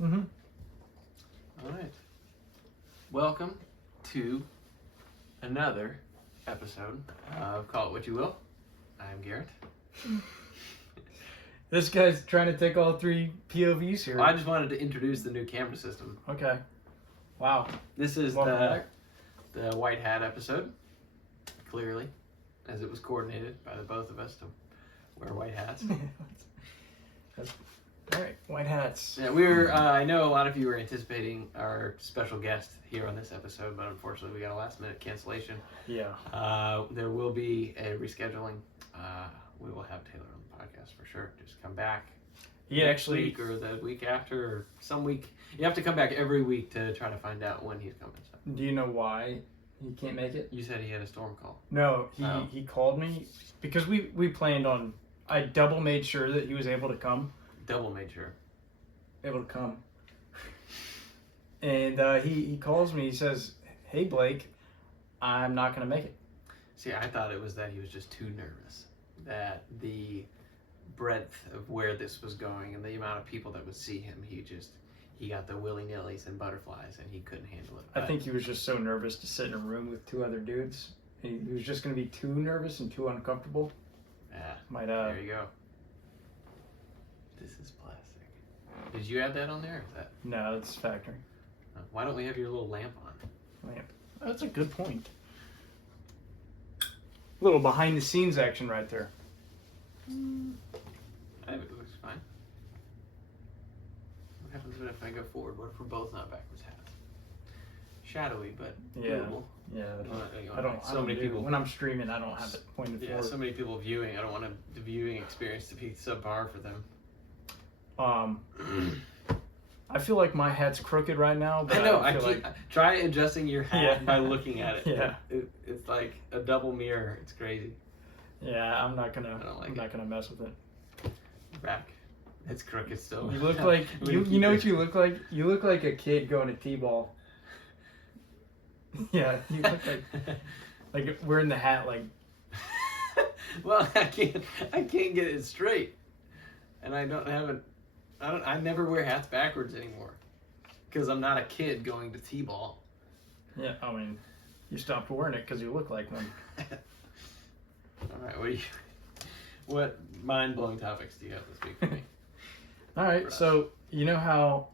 Mm-hmm. All right. Welcome to another episode of Call It What You Will. I'm Garrett. This guy's trying to take all three POVs here. Well, I just wanted to introduce the new camera system. Okay. Wow. This is Welcome back. the white hat episode, clearly, as it was coordinated by the both of us to wear white hats. All right, white hats. Yeah, we were. I know a lot of you were anticipating our special guest here on this episode, but unfortunately, we got a last-minute cancellation. Yeah. There will be a rescheduling. We will have Taylor on the podcast for sure. Just come back. He next actually week or the week after or some week. You have to come back every week to try to find out when he's coming. So. Do you know why he can't make it? You said he had a storm call. No, he called me because we planned on. I double made sure that he was able to come. Double made sure. Able to come. And he calls me. He says, "Hey Blake, I'm not gonna make it." See, I thought it was that he was just too nervous. That the breadth of where this was going and the amount of people that would see him, he got the willy-nillys and butterflies and he couldn't handle it. I think he was just so nervous to sit in a room with two other dudes. He was just going to be too nervous and too uncomfortable. Yeah, there you go. This is plastic. Did you add that on there? Or is that... No, it's factory. Why don't we have your little lamp on? Lamp. That's a good point. Little behind the scenes action right there. It looks fine. What happens if I go forward? What if we're both not backwards hats? Shadowy, but doable. Yeah. I don't many people when I'm streaming. I don't have it pointed forward. So many people viewing. I don't want the viewing experience to be subpar for them. I feel like my hat's crooked right now. But I know. Try adjusting your hat by looking at it. Yeah. It's like a double mirror. It's crazy. Yeah, I'm not gonna mess with it. Back. It's crooked still. You look like you know what you look like? You look like a kid going to T-ball. Yeah, you look like wearing the hat like. Well, I can't get it straight, and I never wear hats backwards anymore, because I'm not a kid going to T-ball. Yeah, I mean, you stopped wearing it because you look like one. All right, what mind-blowing topics do you have this week for me? All right, so you know how,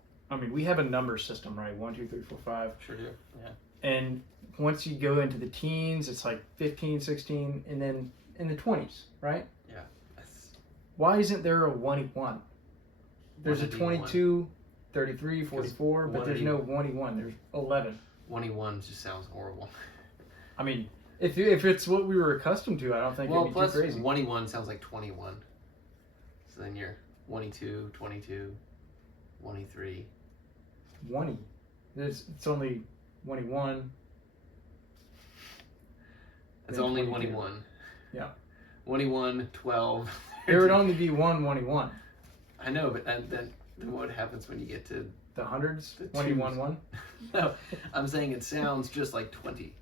we have a number system, right? 1, 2, 3, 4, 5. Sure do, yeah. And once you go into the teens, it's like 15, 16, and then in the 20s, right? Yeah. Why isn't there a 1E1? There's a 22, 33, 44, but there's no 1E1. There's 11. 1E1 just sounds horrible. I mean, if it's what we were accustomed to, I don't think it'd be too crazy. 1E1 sounds like 21. So then you're 1E2, 22, 1E3. 1E. It's only 1E1. It's only 1E1. Yeah. 1E1, 12. There would only be one 1E1. I know, but then what happens when you get to the hundreds? The 1E1. No, I'm saying it sounds just like 20.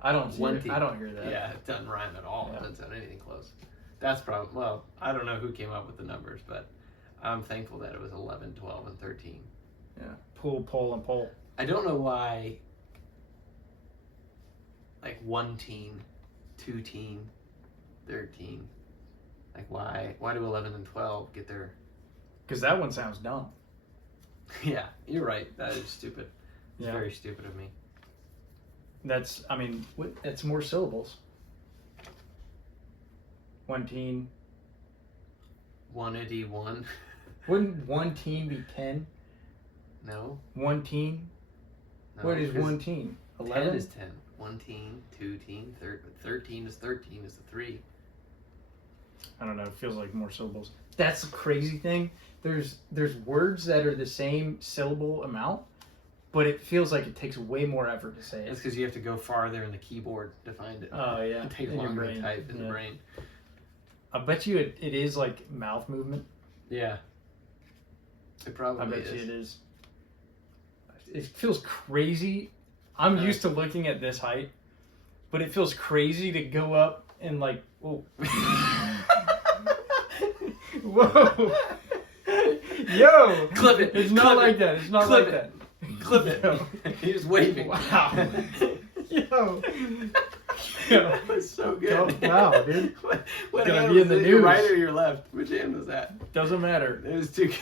I don't hear that. Yeah, it doesn't rhyme at all. Yeah. It doesn't sound anything close. That's probably, well, I don't know who came up with the numbers, but I'm thankful that it was 11, 12, and 13. Yeah, pull, pull, and pull. I don't know why, like 1 teen, 2 teen, 13. Like why do 11 and 12 get their... Because that one sounds dumb. Yeah, you're right. That is stupid. It's very stupid of me. That's more syllables. 1 teen. 181. Wouldn't 1 teen be 10? No. 1 teen? No, what is 1 teen? 11? 10 is 10. 1 teen, 2 teen, 13 is 13 is the 3. I don't know. It feels like more syllables. That's the crazy thing. There's words that are the same syllable amount, but it feels like it takes way more effort to say it. That's because you have to go farther in the keyboard to find it. Oh, yeah. It takes longer to type in the brain. I bet you it is like mouth movement. Yeah. It probably is. I bet you it is. It feels crazy. I'm used to looking at this height, but it feels crazy to go up and like, whoa. Whoa. Yo! Clip it. It's not like that. It's not Clip like it. that. Clip it. He was waving. Wow. Yo. Yo. That was so good. Oh, wow, dude. What Gonna hand be was in the it? Your news. right or your left? Which hand was that? Doesn't matter. It was too good.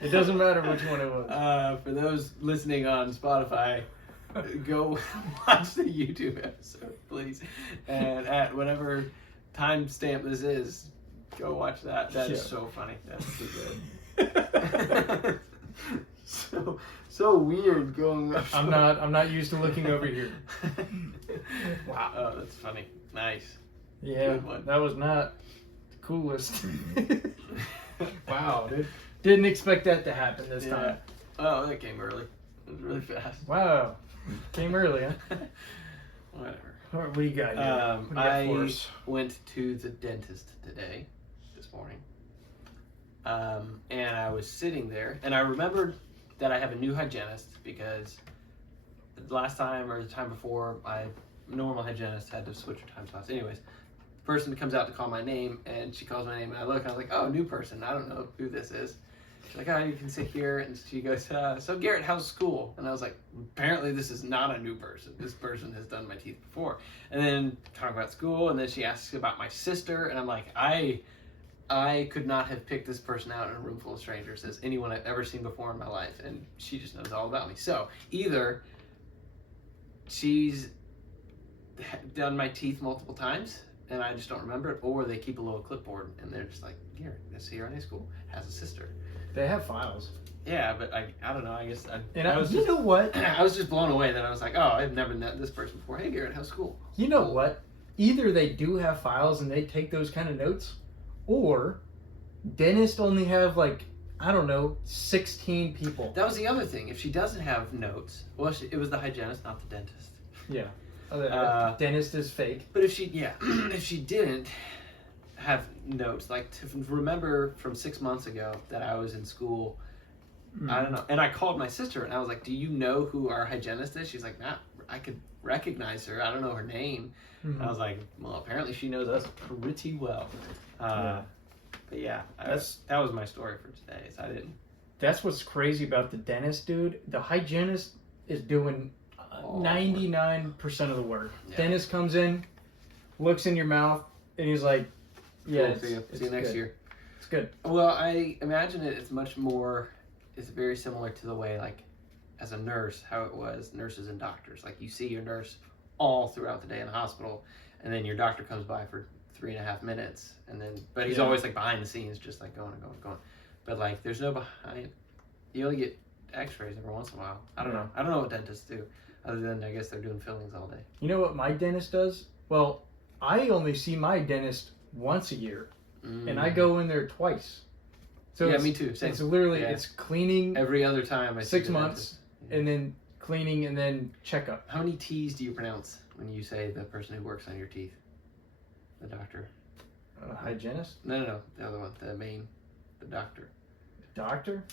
It doesn't matter which one it was. For those listening on Spotify, go watch the YouTube episode, please. And at whatever timestamp this is, go watch that. That is so funny. That's so good. so weird going up. I'm not used to looking over here. Wow. Oh, that's funny. Nice. Yeah, Good one. that was not the coolest. Wow, dude. Didn't expect that to happen this time. Oh, that came early. It was really fast. Wow. Came early, huh? Whatever. What do you got here? What do you got for I us? went to the dentist today, this morning. And I was sitting there, and I remembered that I have a new hygienist because the last time or the time before, my normal hygienist had to switch her time slots. Anyways, the person comes out to call my name, and she calls my name, and I look, and I was like, oh, new person. I don't know who this is. She's like, oh, you can sit here. And she goes, so Garrett, how's school? And I was like, apparently this is not a new person. This person has done my teeth before. And then talking about school, and then she asks about my sister, and I'm like, I could not have picked this person out in a room full of strangers as anyone I've ever seen before in my life, and she just knows all about me. So either she's done my teeth multiple times, and I just don't remember it, or they keep a little clipboard, and they're just like, Garrett, this CRNA school has a sister. They have files. Yeah, but I don't know. I guess You know what? I was just blown away that I was like, oh, I've never met this person before. Hey, Garrett, how's school? You know what? Either they do have files and they take those kind of notes, or dentists only have like, I don't know, 16 people. That was the other thing. If she doesn't have notes, well, it was the hygienist, not the dentist. Yeah. Dentist is fake. But if she didn't have notes, like to remember from 6 months ago that I was in school, I don't know. And I called my sister and I was like, do you know who our hygienist is? She's like, nah, I could recognize her. I don't know her name. And I was like, well, apparently she knows us pretty well. But yeah, that was my story for today. So I didn't. That's what's crazy about the dentist, dude. The hygienist is doing 99% of the work. Yeah. Dentist comes in, looks in your mouth, and he's like, yeah, cool, see you next year. It's good. Well, I imagine it's much more, it's very similar to the way, like, as a nurse, how it was nurses and doctors. Like, you see your nurse all throughout the day in the hospital, and then your doctor comes by for 3.5 minutes, and then, but he's always, like, behind the scenes, just, like, going. But, like, there's no behind, you only get x-rays every once in a while. I don't know. I don't know what dentists do, other than, I guess, they're doing fillings all day. You know what my dentist does? Well, I only see my dentist once a year, and I go in there twice. So yeah, me too. Same. It's literally it's cleaning every other time. 6 months, and then cleaning, and then checkup. How many T's do you pronounce when you say the person who works on your teeth? The doctor. Hygienist? No, the other one, the doctor. Doctor?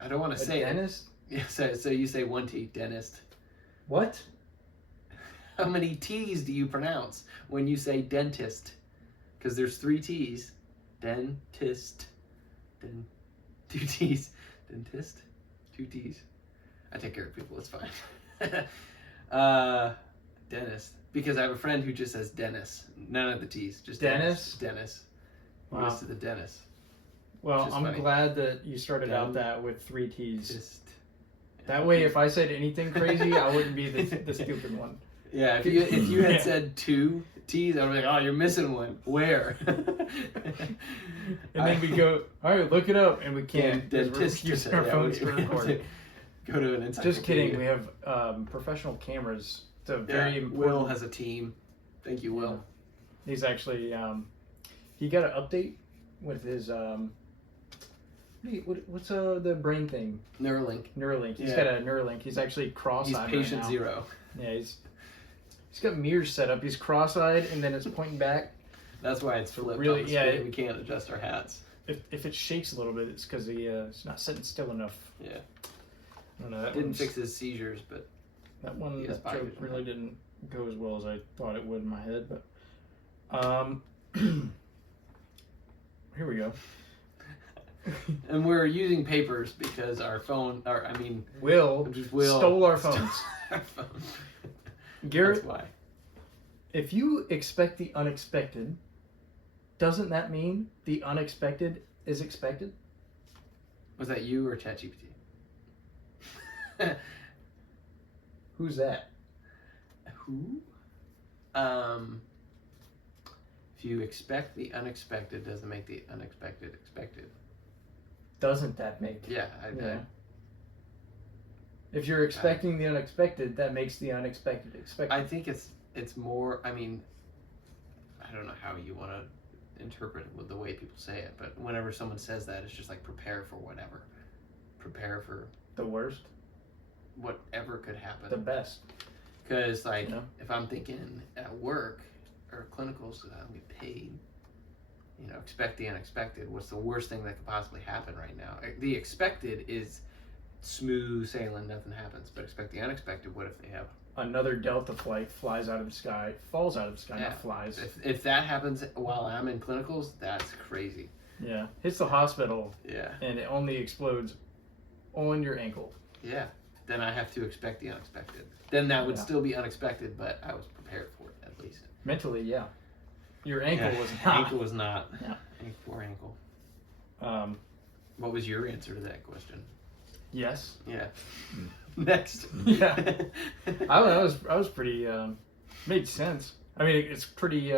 I don't want to say dentist? Yeah, so you say one T, dentist. What? How many T's do you pronounce when you say dentist? Because there's 3 T's. Dentist. 2 T's. Dentist. 2 T's. I take care of people, it's fine. Dentist. Because I have a friend who just says Dennis. None of the T's. Just Dennis? Dennis. Wow. Goes to the dentist. Well, I'm glad that you started out that with 3 T's. Just, that way, if I said anything crazy, I wouldn't be the stupid one. Yeah, if you had said 2 T's, I would be like, oh, you're missing one. Where? And then we go, all right, look it up, and we can't. Dentist. Use our phones to record. Go to an encyclopedia. Just kidding. We have professional cameras. It's a very important. Will has a team. Thank you, Will. He's actually he got an update with his what's the brain thing? Neuralink. He's got a Neuralink. He's actually cross-eyed. He's patient right now. 0. Yeah, he's got mirrors set up. He's cross-eyed, and then it's pointing back. That's why it's flipped. Really, we can't adjust our hats. If it shakes a little bit, it's because it's not sitting still enough. Yeah. I don't know. That didn't fix his seizures, but that joke really didn't go as well as I thought it would in my head. But here we go. And we're using papers because our phone, Will stole our phones. Garrett, That's why. if you expect the unexpected, doesn't that mean the unexpected is expected? Was that you or ChatGPT? Who's that? Who? If you expect the unexpected, doesn't make the unexpected expected. Doesn't that make? Yeah. If you're expecting the unexpected, that makes the unexpected expected. I think it's more. I don't know how you want to interpret it with the way people say it, but whenever someone says that, it's just like prepare for whatever. Prepare for the worst. Whatever could happen. The best. Because if I'm thinking at work or clinicals, I don't get paid. Expect the unexpected. What's the worst thing that could possibly happen right now? The expected is smooth sailing, nothing happens. But expect the unexpected. What if they have another Delta flight falls out of the sky, not flies. If that happens while I'm in clinicals, that's crazy. Yeah, hits the hospital. Yeah, and it only explodes on your ankle. Yeah, then I have to expect the unexpected. Then that would still be unexpected, but I was prepared for it at least. Mentally, yeah. Your ankle was not. Ankle was not. Yeah. Poor ankle. What was your answer to that question? Yes. Yeah. Next. Yeah. I was pretty made sense. I mean, it's pretty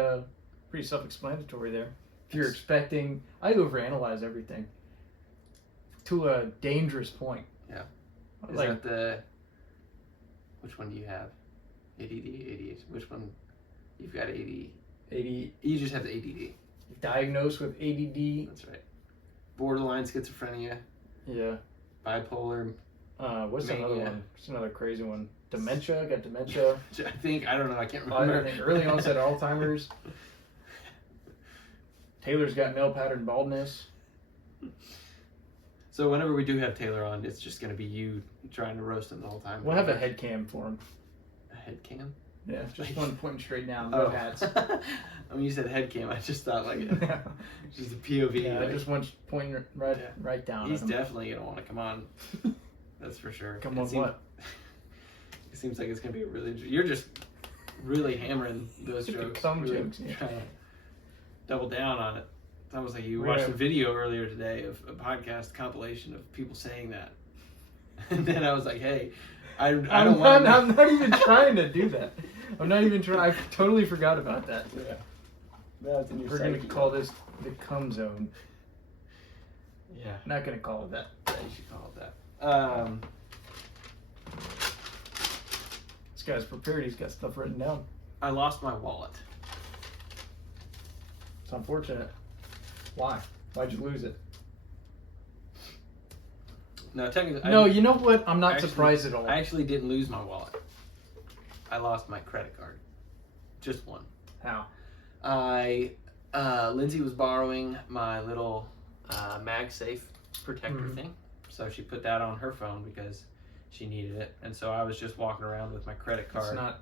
self-explanatory there. If you're expecting, I overanalyze everything to a dangerous point. Yeah. Is that which one do you have? ADD, ADHD. Which one? You've got AD. You just have the ADD. Diagnosed with ADD. That's right. Borderline schizophrenia. Yeah. Bipolar. What's mania. another one? What's another crazy one? Dementia. Got dementia. I don't know. I can't remember. I think early onset Alzheimer's. Taylor's got male pattern baldness. So whenever we do have Taylor on, it's just going to be you trying to roast him the whole time. We'll have a head cam for him. A head cam? Yeah, just one pointing straight down, no hats. When you said head cam, I just thought just a POV. Yeah, just one pointing right down. He's definitely going to want to come on. That's for sure. Come on, what? It seems like it's going to be a really... You're just really hammering those jokes. Some jokes, yeah. Trying to double down on it. That was like you watched a video earlier today of a podcast compilation of people saying that. And then I was like, hey, I'm not even trying to do that. I'm not even trying. I totally forgot about that. Yeah. That's in your We're going to call this the cum zone. Yeah. Not going to call it that. Yeah, you should call it that. This guy's prepared. He's got stuff written down. I lost my wallet. It's unfortunate. Why? Why'd you lose it? No, technically... you know what? I'm not surprised at all. I actually didn't lose my wallet. I lost my credit card. Just one. How? Lindsay was borrowing my little MagSafe protector thing. So she put that on her phone because she needed it. And so I was just walking around with my credit card. Let's not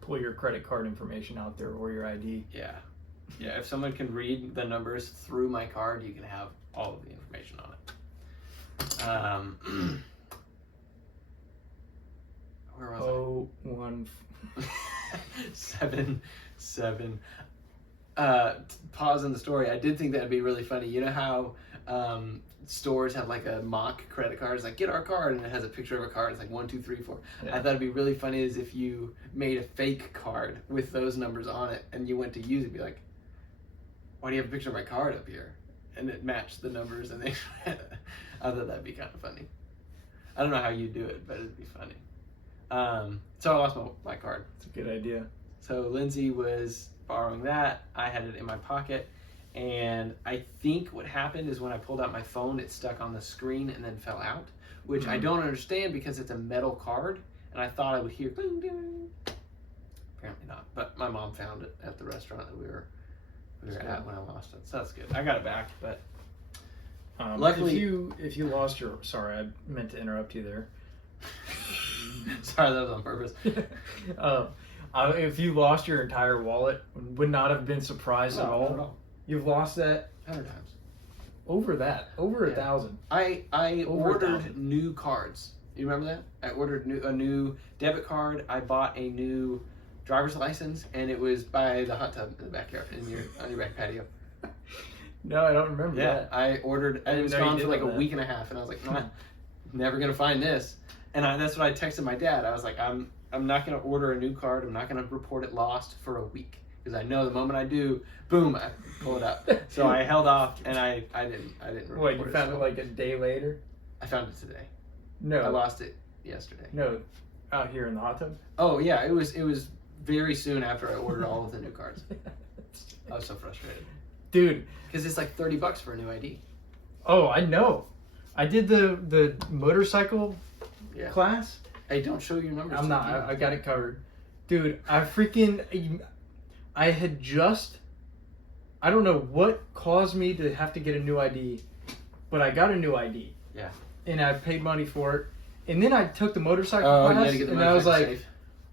pull your credit card information out there or your ID. Yeah. Yeah, if someone can read the numbers through my card, you can have all of the information on it. Where was I? 7. Pause in the story. I did think that'd be really funny. You know how stores have like a mock credit card? It's like, get our card, and it has a picture of a card. It's like 1, 2, 3, 4. Yeah. I thought it'd be really funny is if you made a fake card with those numbers on it, and you went to use it, be like, why do you have a picture of my card up here? And it matched the numbers, and I thought that'd be kind of funny. I don't know how you do it, but it'd be funny. So I lost my card. It's a good idea. So Lindsay was borrowing that. I had it in my pocket, and I think what happened is when I pulled out my phone, it stuck on the screen and then fell out, which I don't understand because it's a metal card, and I thought I would hear ding, ding. Apparently not, but my mom found it at the restaurant that we were at when I lost it, so that's good. I got it back, but luckily, if you lost your, sorry, I meant to interrupt you there. Sorry, that was on purpose. If you lost your entire wallet, would not have been surprised at all. Not at all. You've lost that 100 times. Over Yeah. 1,000. I Over ordered 1,000. new cards. You remember that? I ordered a new debit card. I bought a new driver's license, and it was by the hot tub in the backyard on your back patio. No, I don't remember Yeah, that. I ordered, and it was know you gone did for like all a that. week and a half, and I was like, nah, never gonna find this. And that's what I texted my dad. I was like, I'm not gonna order a new card. I'm not gonna report it lost for a week because I know the moment I do, boom, I pull it up. So I held off, and I didn't report What, you it. found So it like a day later? I found it today. No. I lost it yesterday. No, out here in the hot tub? Oh yeah, it was very soon after I ordered all of the new cards. I was so frustrated. Dude. Because it's like $30 for a new ID. Oh, I know. I did the motorcycle class. Hey, don't show your numbers. I'm not. I got it covered. Dude, I had just... I don't know what caused me to have to get a new ID, but I got a new ID. Yeah. And I paid money for it. And then I took the motorcycle you class, had to get the and I was like, safe.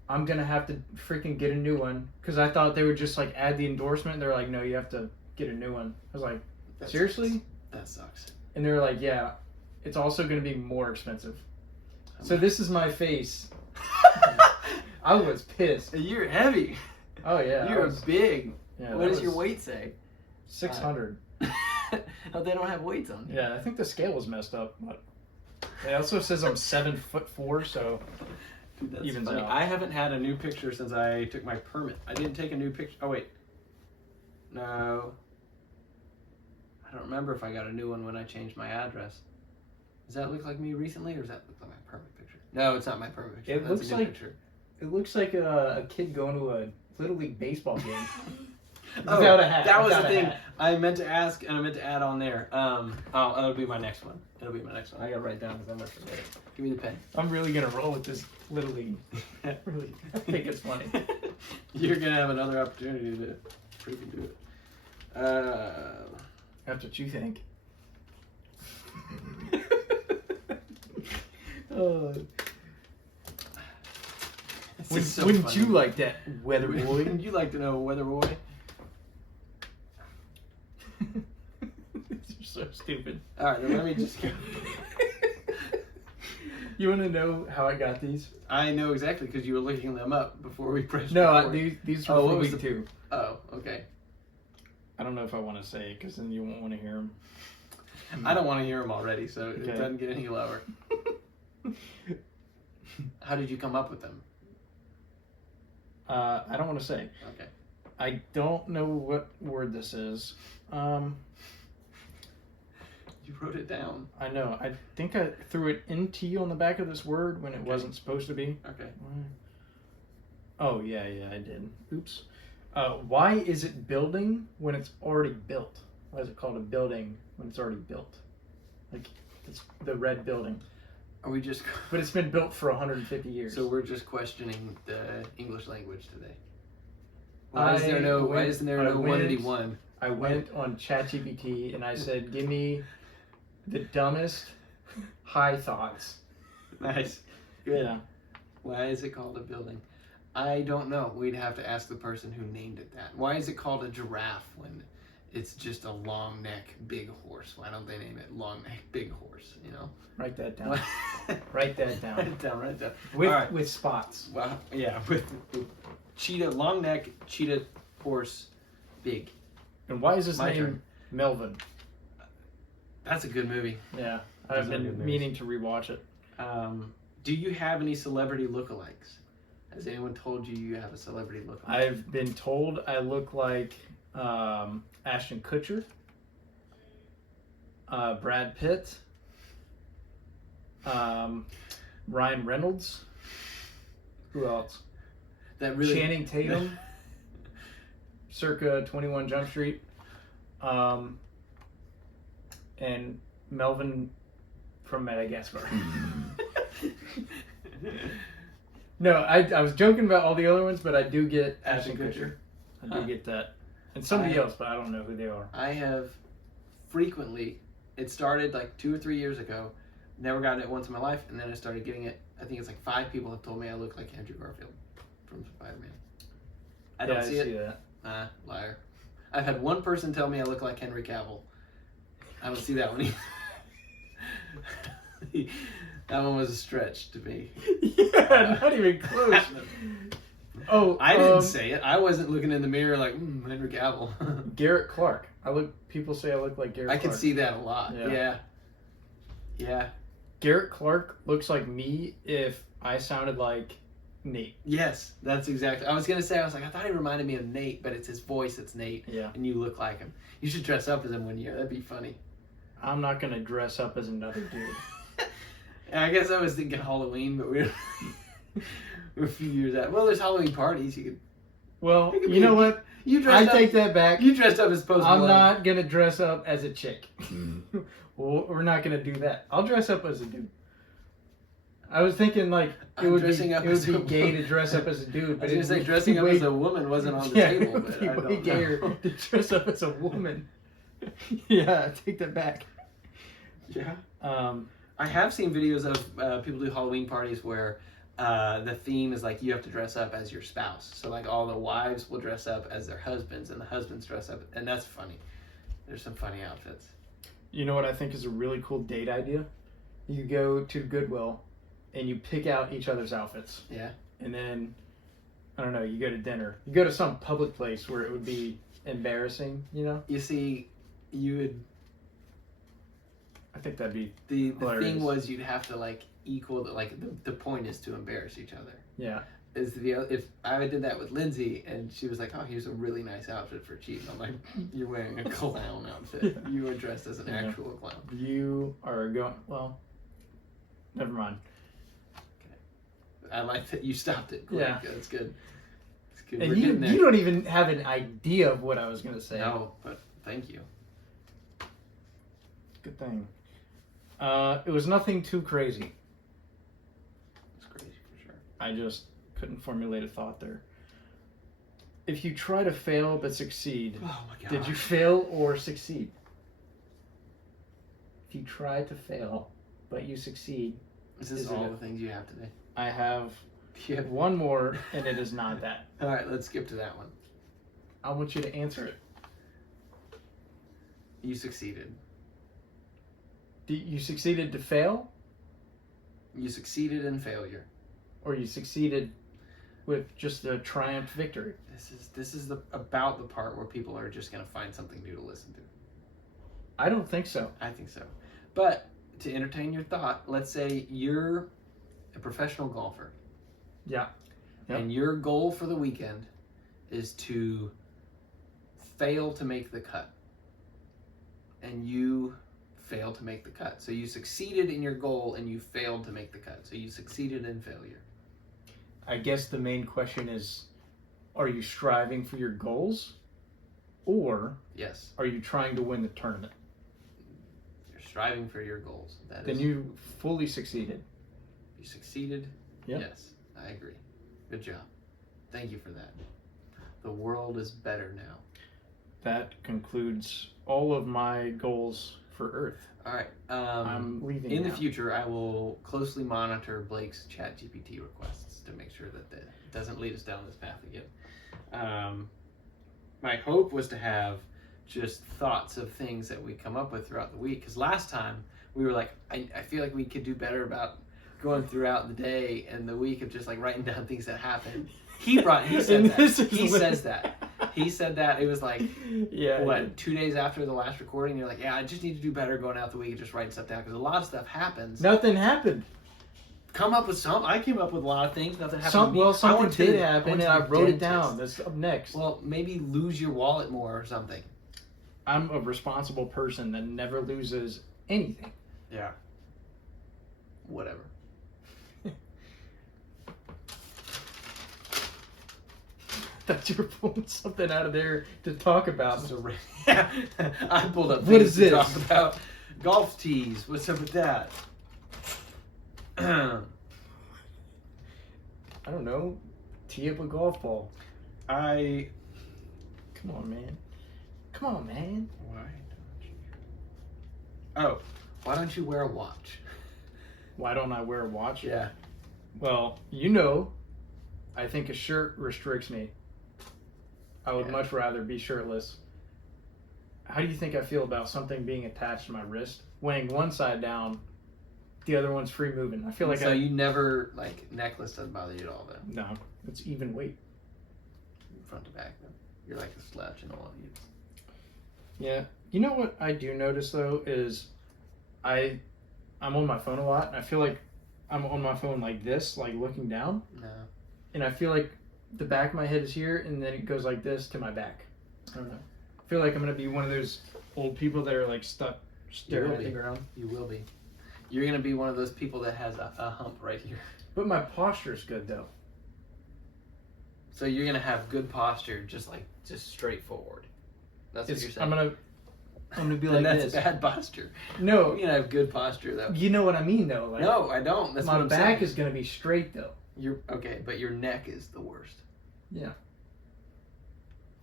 I'm going to have to freaking get a new one. Because I thought they would just like add the endorsement. They're like, no, you have to get a new one. I was like, seriously? That sucks. And they were like, yeah, it's also going to be more expensive. So this is my face. I was pissed. You're heavy. Oh, yeah. You're big. Yeah, what does your weight say? 600. Oh, they don't have weights on. Yeah, I think the scale was messed up. But it also says I'm 7'4", so Dude, that's evens funny. out. I haven't had a new picture since I took my permit. I didn't take a new picture. Oh, wait. No. I don't remember if I got a new one when I changed my address. Does that look like me recently, or does that look like my permit picture? No, it's not my permit picture. It That's looks a new like picture. It looks like a kid going to a Little League baseball game. Oh, Without a hat. that was Without the a thing hat. I meant to ask, and I meant to add on there. It'll be my next one. I gotta write down because I'm gonna forget it. Give me the pen. I'm really gonna roll with this Little League. Really, I think it's funny. You're gonna have another opportunity to freaking do it. That's what you think. Oh. Wouldn't you like that, weather boy? Wouldn't you like to know, weather boy? You're so stupid. All right, then let me just go. You want to know how I got these? I know exactly because you were looking them up before we pressed No, record. these were Oh, from what was week the- 2. Oh, okay. I don't know if I want to say it because then you won't want to hear them. I don't want to hear them already, so it Okay. doesn't get any lower. How did you come up with them? I don't want to say. Okay. I don't know what word this is. You wrote it down. I know. I think I threw an NT on the back of this word when it Okay. wasn't supposed to be. Okay. Oh, yeah, I did. Oops. Why is it building when it's already built? Why is it called a building when it's already built? Like, it's the red building. Are we just... But it's been built for 150 years. So we're just questioning the English language today. Why isn't there no one-ity one? I went on ChatGPT and I said, give me the dumbest high thoughts. Nice. Good. Yeah. Why is it called a building? I don't know. We'd have to ask the person who named it that. Why is it called a giraffe when it's just a long neck, big horse? Why don't they name it long neck, big horse? You know. Write that down. Write that down. Write it down. Write it down. With All right. with spots. Well, yeah, with cheetah, long neck, cheetah, horse, big. And why is his My name turn. Melvin? That's a good movie. Yeah, Those I've are been good movies. meaning to rewatch it. Do you have any celebrity lookalikes? Has anyone told you you have a celebrity lookalike? I've been told I look like Ashton Kutcher, Brad Pitt, Ryan Reynolds. Who else? That really Channing Tatum, circa 21 Jump Street, and Melvin from Madagascar. No, I was joking about all the other ones, but I do get Ashton Kutcher. I do get that. And somebody else, but I don't know who they are. I have frequently, it started like 2 or 3 years ago, never gotten it once in my life, and then I started getting it. I think it's like 5 people have told me I look like Andrew Garfield from Spider-Man. I don't see it. that. Liar. I've had one person tell me I look like Henry Cavill. I don't see that one either. That one was a stretch to me. Yeah, not even close. Oh, I didn't say it. I wasn't looking in the mirror like Henry Cavill. Garrett Clark. People say I look like Garrett Clark. I can see that a lot. Yeah. Garrett Clark looks like me if I sounded like Nate. Yes, that's exactly. I was gonna say. I thought he reminded me of Nate, but it's his voice that's Nate. Yeah. And you look like him. You should dress up as him one year. That'd be funny. I'm not gonna dress up as another dude. I guess I was thinking Halloween, but we're a few years out. Well, there's Halloween parties. You could. Well, you know what? I take that back. You dressed up as Post Malone. I'm not gonna dress up as a chick. Well, we're not gonna do that. I'll dress up as a dude. I was thinking like it would be gay to dress up as a dude, but I was gonna say dressing up as a woman wasn't on the table. But it would be way gayer to dress up as a woman. Yeah, I take that back. Yeah. I have seen videos of people do Halloween parties where the theme is like you have to dress up as your spouse. So like all the wives will dress up as their husbands, and the husbands dress up, and that's funny. There's some funny outfits. You know what I think is a really cool date idea? You go to Goodwill, and you pick out each other's outfits. Yeah. And then, I don't know, you go to dinner. You go to some public place where it would be embarrassing, you know? You see, you would. I think that'd be the thing was you'd have to like equal the point is to embarrass each other. Yeah. If I did that with Lindsay and she was like, oh, here's a really nice outfit for cheap. I'm like, you're wearing a clown outfit. Yeah. You were dressed as an actual clown. You are going, well, never mind. Okay. I like that you stopped it. Cool. Yeah. That's good. It's good. And you don't even have an idea of what I was going to say. No, but thank you. Good thing. It was nothing too crazy. It's crazy for sure. I just couldn't formulate a thought there. If you try to fail but succeed, oh my God. Did you fail or succeed? If you try to fail but you succeed, is this all the things you have today? I have one more, and it is not that. All right, let's skip to that one. I want you to answer it. You succeeded. You succeeded to fail? You succeeded in failure. Or you succeeded with just a triumph victory? This is about the part where people are just going to find something new to listen to. I don't think so. I think so. But to entertain your thought, let's say you're a professional golfer. Yeah. Yep. And your goal for the weekend is to fail to make the cut. And you failed to make the cut. So you succeeded in your goal and you failed to make the cut. So you succeeded in failure. I guess the main question is, are you striving for your goals? Or yes, are you trying to win the tournament? You're striving for your goals. Then you fully succeeded. You succeeded? Yep. Yes, I agree. Good job. Thank you for that. The world is better now. That concludes all of my goals for Earth. All right. I'm leaving in now. the future, I will closely monitor Blake's ChatGPT requests to make sure that it doesn't lead us down this path again. My hope was to have just thoughts of things that we come up with throughout the week. Because last time we were like, I feel like we could do better about going throughout the day and the week of just like writing down things that happened. He said that. He said that. It was like, yeah, what, 2 days after the last recording, you're like, yeah, I just need to do better going out the week and just writing stuff down because a lot of stuff happens. Nothing happened. Come up with some. I came up with a lot of things. Nothing happened. Well, something did happen, and I wrote it down. That's up next. Well, maybe lose your wallet more or something. I'm a responsible person that never loses anything. Yeah. Whatever. That you're pulling something out of there to talk about. Yeah, I pulled up what is things this? to talk about. Golf tees. What's up with that? I don't know. Tee up a golf ball. Come on, man. Come on, man. Why don't you wear a watch? Why don't I wear a watch? Yeah. Well, you know, I think a shirt restricts me. I would much rather be shirtless. how do you think I feel about something being attached to my wrist, weighing one side down, the other one's free moving? I feel like so you never, like, necklace doesn't bother you at all then? No, it's even weight. Front to back then. You're like a slouch and all of you. Yeah. You know what I do notice though is I'm on my phone a lot, and I feel like I'm on my phone like this, like looking down. No. And I feel like the back of my head is here, and then it goes like this to my back. I don't know. I feel like I'm gonna be one of those old people that are like stuck staring at the ground. You will be. You're gonna be one of those people that has a hump right here. But my posture is good though. So you're gonna have good posture, just straight forward. That's what you're saying. I'm gonna be like that's this. Bad posture. No, You're gonna have good posture though. you know what I mean though. Like, No, I don't. That's my what I'm back saying. is gonna be straight though. You're okay, but your neck is the worst. Yeah.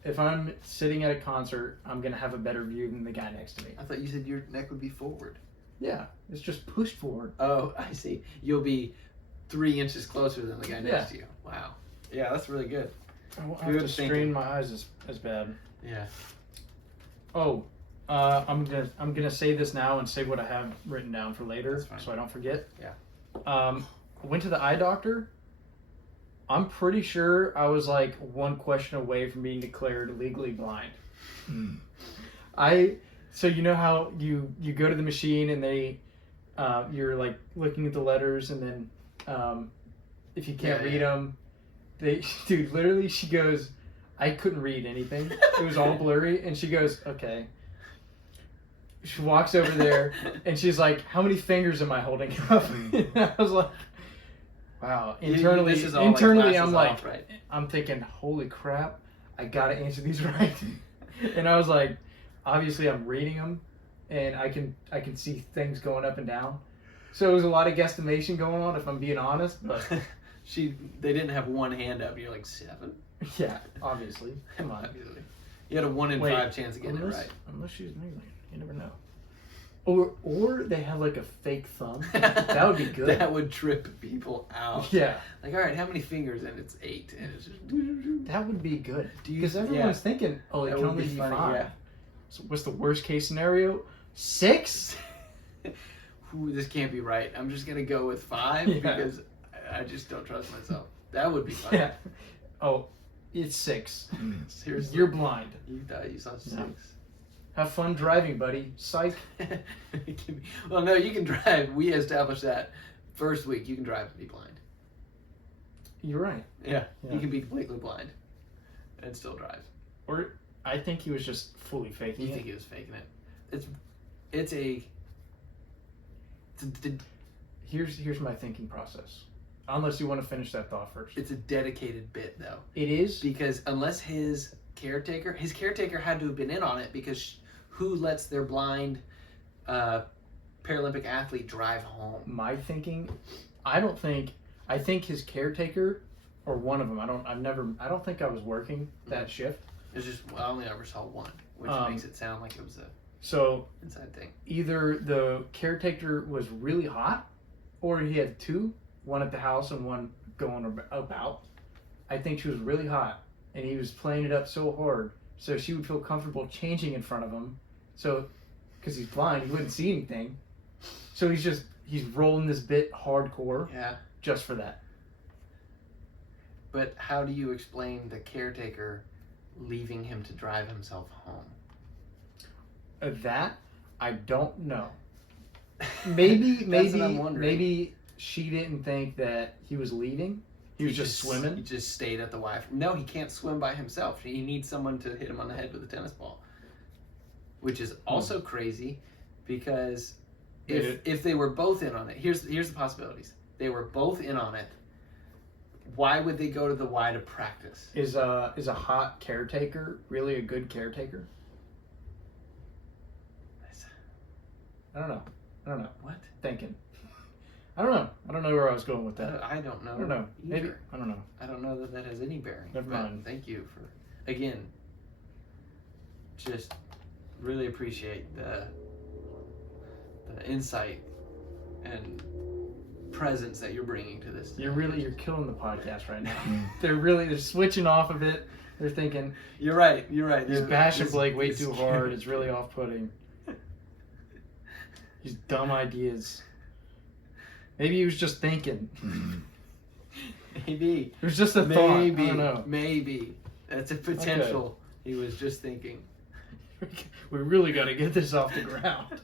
If I'm sitting at a concert, I'm gonna have a better view than the guy next to me. I thought you said your neck would be forward. Yeah, it's just pushed forward. Oh, I see. You'll be 3 inches closer than the guy next to you. Wow. Yeah, that's really good. I won't have to strain my eyes as bad. Yeah. Oh, I'm gonna say this now and say what I have written down for later, That's fine. so I don't forget. Yeah. I went to the eye doctor. I'm pretty sure I was like one question away from being declared legally blind. So you know how you go to the machine and they you're like looking at the letters, and then if you can't read them, dude, literally she goes, I couldn't read anything. It was all blurry, and she goes, okay. She walks over there and she's like, how many fingers am I holding up? And I was like, wow. Internally I'm like, right? I'm thinking, holy crap, I gotta answer these right. And I was like, obviously I'm reading them, and I can see things going up and down. So it was a lot of guesstimation going on, if I'm being honest. But they didn't have one hand up. You're like 7. Yeah, obviously. Come on. Obviously. You had a 1 in 5 chance of getting it right. Unless she's an alien, you never know. Or they have like a fake thumb. That would be good. That would trip people out. Yeah. Like, all right, how many fingers? And it's 8, and it's just. That would be good. Because everyone's thinking, oh, it That can would only be be funny, 5. yeah. So what's the worst case scenario? 6? Ooh, this can't be right. I'm just gonna go with 5 because I just don't trust myself. That would be fun. Yeah. Oh, it's 6. Seriously. You're blind. You thought you saw 6. No. Have fun driving, buddy. Psych. Well, no, you can drive. We established that first week. You can drive and be blind. You're right. Yeah. You can be completely blind and still drive. Or I think he was just fully faking You it. think he was faking it? Here's my thinking process. Unless you want to finish that thought first. It's a dedicated bit, though. It is? Because unless his caretaker had to have been in on it, because who lets their blind Paralympic athlete drive home? My thinking, I think his caretaker, or one of them, I don't think I was working that shift. It's just, I only ever saw one, which makes it sound like it was a inside thing. Either the caretaker was really hot, or he had 2, one at the house and one going about. I think she was really hot, and he was playing it up so hard, so she would feel comfortable changing in front of him. So, because he's blind, he wouldn't see anything. So he's rolling this bit hardcore. Yeah. Just for that. But how do you explain the caretaker leaving him to drive himself home? That I don't know. Maybe she didn't think that he was leaving. He was just swimming. He just stayed at the wife. No, he can't swim by himself. He needs someone to hit him on the head with a tennis ball, which is also crazy, because if they were both in on it, here's the possibilities. They were both in on it. Why would they go to the Y to practice? Is a hot caretaker really a good caretaker? I don't know. What? Thinking. I don't know where I was going with that. I don't know. I don't know. Either. Maybe. I don't know. I don't know that has any bearing. Never mind. Thank you for, again, just really appreciate the insight and presence that you're bringing to this. You're killing the podcast right now. They're switching off of it. They're thinking, You're right. he's bashing Blake way too hard. It's really off-putting. He's dumb ideas. Maybe he was just thinking. Maybe. It was just a thought. I Maybe. don't know. Maybe. That's a potential. He was just thinking. We really got to get this off the ground.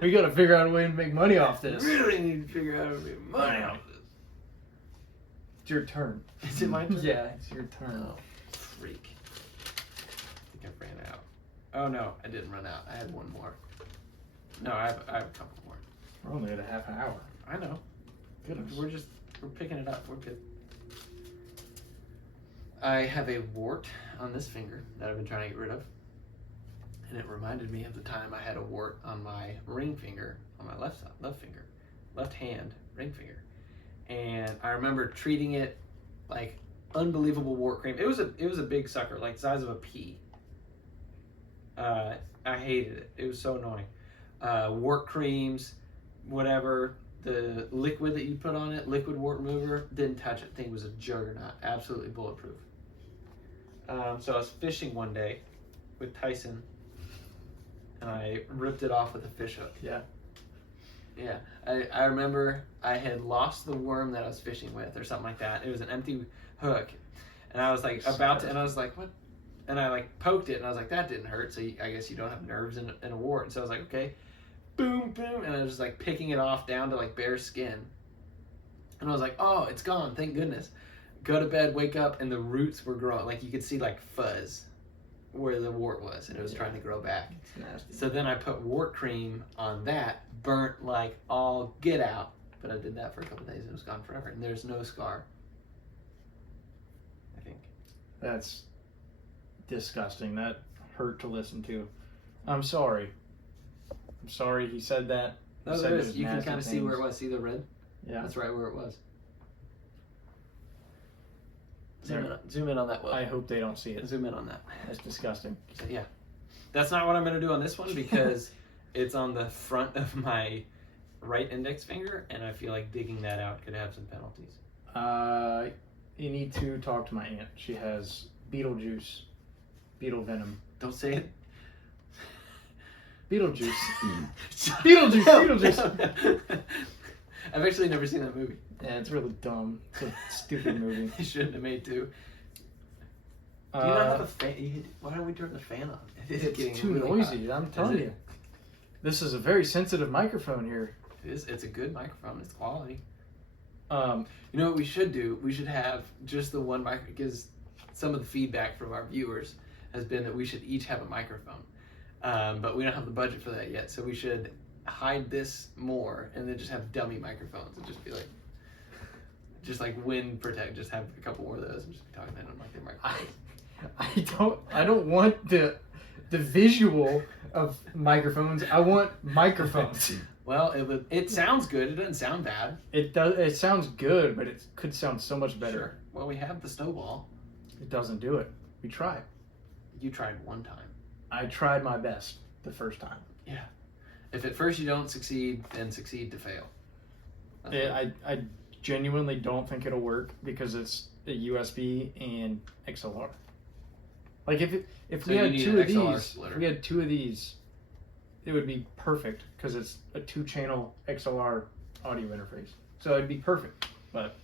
We got to figure out a way to make money off this. We really need to figure out how to make money off this. It's your turn. Is it my turn? Yeah, it's your turn. Oh, freak. I think I ran out. Oh no, I didn't run out. I had one more. No, I have a couple more. We're only at a half hour. I know. Goodness. We're picking it up. We're good. I have a wart on this finger that I've been trying to get rid of. And it reminded me of the time I had a wart on my ring finger, on my left hand ring finger. And I remember treating it like unbelievable wart cream. It was a big sucker, like the size of a pea. I hated it. It was so annoying. Wart creams, whatever, the liquid that you put on it, liquid wart remover, didn't touch it. Thing was a juggernaut, absolutely bulletproof. So I was fishing one day with Tyson, and I ripped it off with a fish hook. Yeah. Yeah, I remember I had lost the worm that I was fishing with or something like that. It was an empty hook. And I was like and I was like, what? And I like poked it and I was like, that didn't hurt. So I guess you don't have nerves in a wart. And so I was like, okay, boom, boom. And I was just like picking it off down to like bare skin. And I was like, oh, it's gone. Thank goodness. Go to bed, wake up, and the roots were growing. Like you could see like fuzz where the wart was, and it was trying to grow back. It's nasty. So then I put wart cream on that, burnt like all get out. But I did that for a couple days and it was gone forever. And there's no scar. I think. That's disgusting. That hurt to listen to. I'm sorry. I'm sorry he said that. No, there is. You can kind of see where it was. See the red? Yeah. That's right where it was. Zoom in on that one. I hope they don't see it. Zoom in on that. That's disgusting. So, yeah. That's not what I'm going to do on this one because it's on the front of my right index finger, and I feel like digging that out could have some penalties. You need to talk to my aunt. She has beetle juice, beetle venom. Don't say it. Beetlejuice. Beetlejuice. I've actually never seen that movie. Yeah, it's really dumb. It's a stupid movie. They shouldn't have made two. Do you not have a fan? Why don't we turn the fan on? It's too really noisy. Hot. I'm telling you. This is a very sensitive microphone here. It is. It's a good microphone. It's quality. You know what we should do? We should have just the one microphone because some of the feedback from our viewers has been that we should each have a microphone. But we don't have the budget for that yet. So we should hide this more and then just have dummy microphones and just be like, just like wind protect, just have a couple more of those and just be talking to them like they're microphones. I don't want the visual of microphones. I want microphones. Well, it sounds good. It doesn't sound bad. It does. It sounds good, but it could sound so much better. Sure. Well, we have the snowball. It doesn't do it. We tried. You tried one time. I tried my best the first time. Yeah. If at first you don't succeed, then succeed to fail. I genuinely don't think it'll work because it's a USB and XLR. Like if we had two of these, if we had two of these, it would be perfect because it's a 2-channel XLR audio interface. So it'd be perfect, but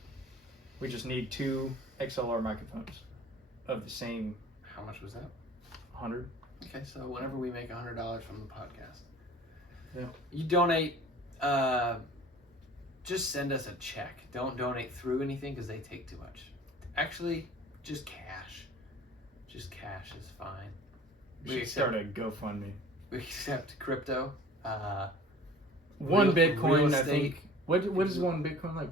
we just need 2 XLR microphones of the same. How much was that? 100. Okay, so whenever we make $100 from the podcast, yeah, you donate. Just send us a check. Don't donate through anything because they take too much. Actually, just cash. Just cash is fine. We should start a GoFundMe. We accept crypto. One Bitcoin, I think. What is one Bitcoin like?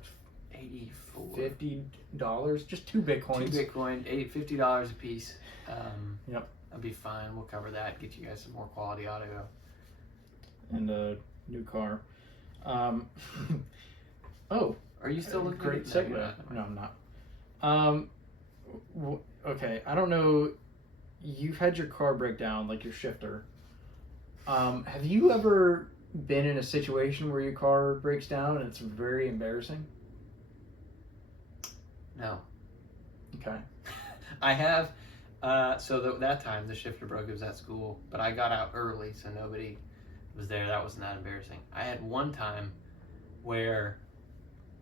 $84. $50. Just 2 Bitcoins. 2 Bitcoin, $50 a piece. Yep. That'll be fine. We'll cover that. Get you guys some more quality audio. And a new car. Oh. Are you still looking great segue? No, I'm not. Okay, I don't know. You've had your car break down, like your shifter. Have you ever been in a situation where your car breaks down and it's very embarrassing? No. Okay. I have So that time the shifter broke. It was at school, but I got out early, so nobody was there. That wasn't that embarrassing. I had one time where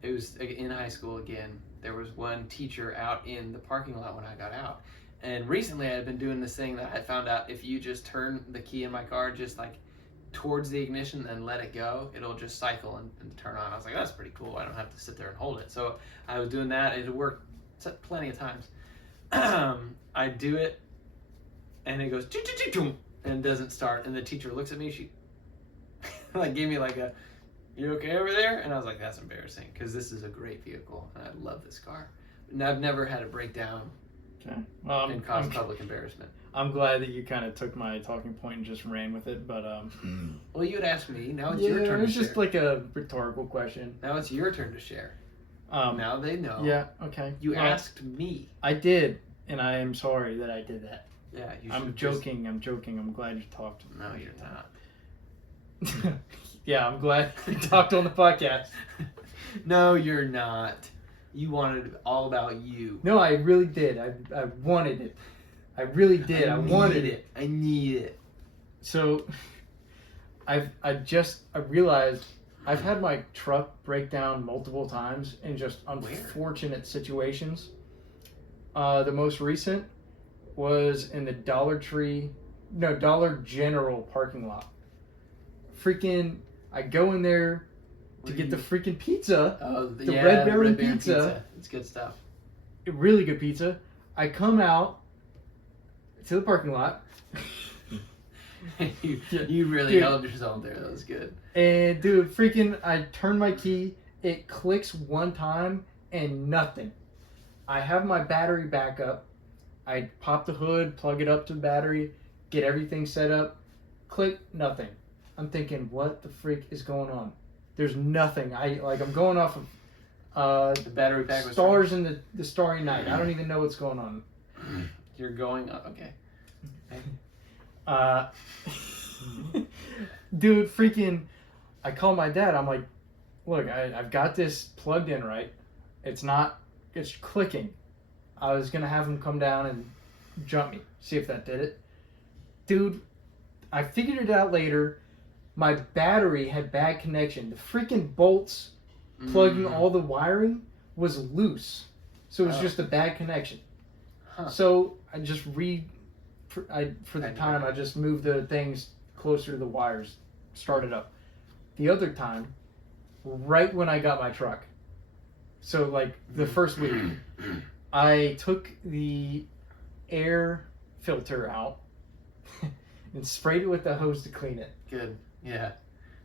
it was in high school again. There was one teacher out in the parking lot when I got out. And recently I had been doing this thing that I found out if you just turn the key in my car just like towards the ignition and let it go, it'll just cycle and turn on. I was like, that's pretty cool. I don't have to sit there and hold it. So I was doing that. It worked plenty of times. I do it and it goes and doesn't start. And the teacher looks at me. She like gave me like a, you okay over there? And I was like, that's embarrassing because this is a great vehicle and I love this car. And I've never had a breakdown and cause public embarrassment. I'm glad that you kind of took my talking point and just ran with it, but well, you had asked me. Now it's your turn to share. It's just like a rhetorical question. Now it's your turn to share. Now they know. Yeah. Okay. You asked me. I did, and I am sorry that I did that. Yeah. I'm joking. I'm joking. I'm glad you talked. No, you're not. Yeah, I'm glad you talked on the podcast. No, you're not. You wanted it all about you. No, I really did. I wanted it. I really did. I wanted it. I need it. So, I realized I've had my truck break down multiple times in just unfortunate situations. The most recent was in the Dollar General parking lot. Freaking, I go in there to get the freaking pizza. Oh, the Red Baron pizza. It's good stuff. Really good pizza. I come out to the parking lot. you really held yourself there. That was good. And dude, freaking, I turn my key. It clicks one time and nothing. I have my battery back up. I pop the hood, plug it up to the battery, get everything set up. Click, nothing. I'm thinking, what the freak is going on? There's nothing. I'm going off of the battery pack was stars in the starry night. I don't even know what's going on. You're going up. Okay. Dude, freaking, I call my dad. I'm like, look, I've got this plugged in right. It's clicking. I was going to have him come down and jump me, see if that did it. Dude, I figured it out later. My battery had bad connection. The freaking bolts plugging all the wiring was loose. So it was just a bad connection. Huh. So I just I just moved the things closer to the wires, started up. The other time, right when I got my truck, so like the first week, I took the air filter out and sprayed it with the hose to clean it. Good. Yeah.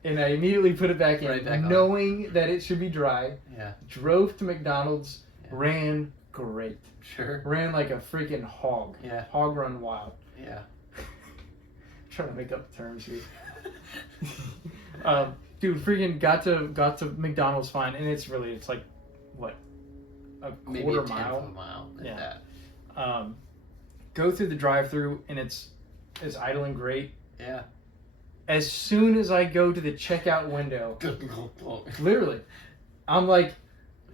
And I immediately put it back in, knowing that it should be dry. Yeah. Drove to McDonald's, ran great. Sure. Ran like a freaking hog. Yeah. Hog run wild. Yeah. Trying to make up the terms here. Dude, freaking got to McDonald's fine, and it's like what, a maybe quarter a tenth mile. Of a mile. Yeah. That. Go through the drive-through, and it's idling great. Yeah. As soon as I go to the checkout window, literally, I'm like,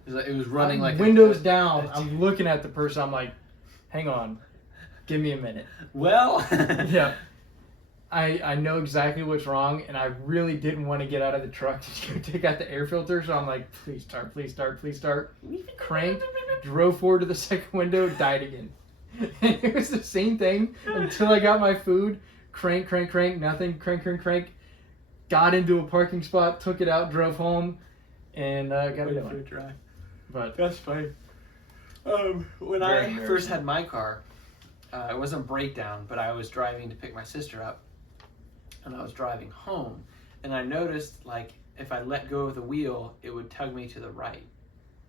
it was running like windows down. I'm looking at the person. I'm like, hang on, give me a minute. Well, yeah, I know exactly what's wrong, and I really didn't want to get out of the truck to take out the air filter. So I'm like, please start, please start, please start. Crank, drove forward to the second window, died again. And it was the same thing until I got my food. Crank, nothing. Crank. Got into a parking spot, took it out, drove home, and got it going. Dry. But that's fine. When I first had my car, it wasn't a breakdown, but I was driving to pick my sister up, and I was driving home, and I noticed like if I let go of the wheel, it would tug me to the right.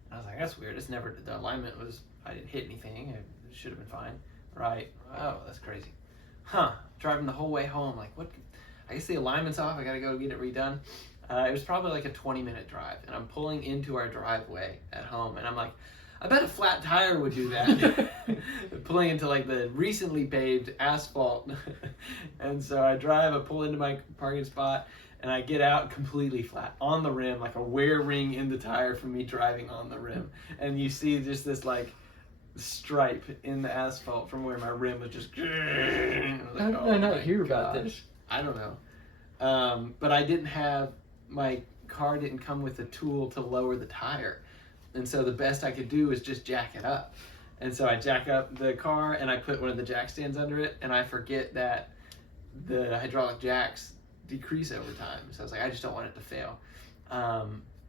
And I was like, that's weird. The alignment was, I didn't hit anything. It should have been fine. Right? Oh, that's crazy. Huh. Driving the whole way home, like what? I guess the alignment's off. I gotta go get it redone. It was probably like a 20-minute drive, and I'm pulling into our driveway at home, and I'm like, I bet a flat tire would do that. Pulling into like the recently paved asphalt, and so I pull into my parking spot, and I get out completely flat on the rim, like a wear ring in the tire from me driving on the rim, and you see just this like stripe in the asphalt from where my rim was just. How did I not hear about this? I don't know. But I didn't have, my car didn't come with a tool to lower the tire. And so the best I could do was just jack it up. And so I jack up the car and I put one of the jack stands under it, and I forget that the hydraulic jacks decrease over time. So I was like, I just don't want it to fail.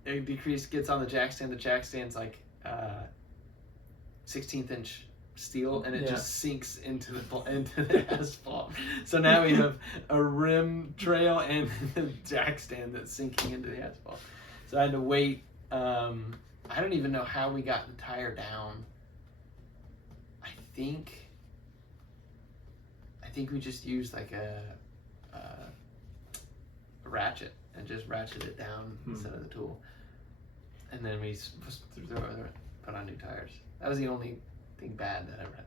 It gets on the jack stand's like 16th inch steel, and it just sinks into the asphalt. So now we have a rim trail and the jack stand that's sinking into the asphalt. So I had to wait. I don't even know how we got the tire down. I think we just used like a ratchet and just ratcheted it down instead of the tool. And then we put on new tires. That was the only thing bad that I ever had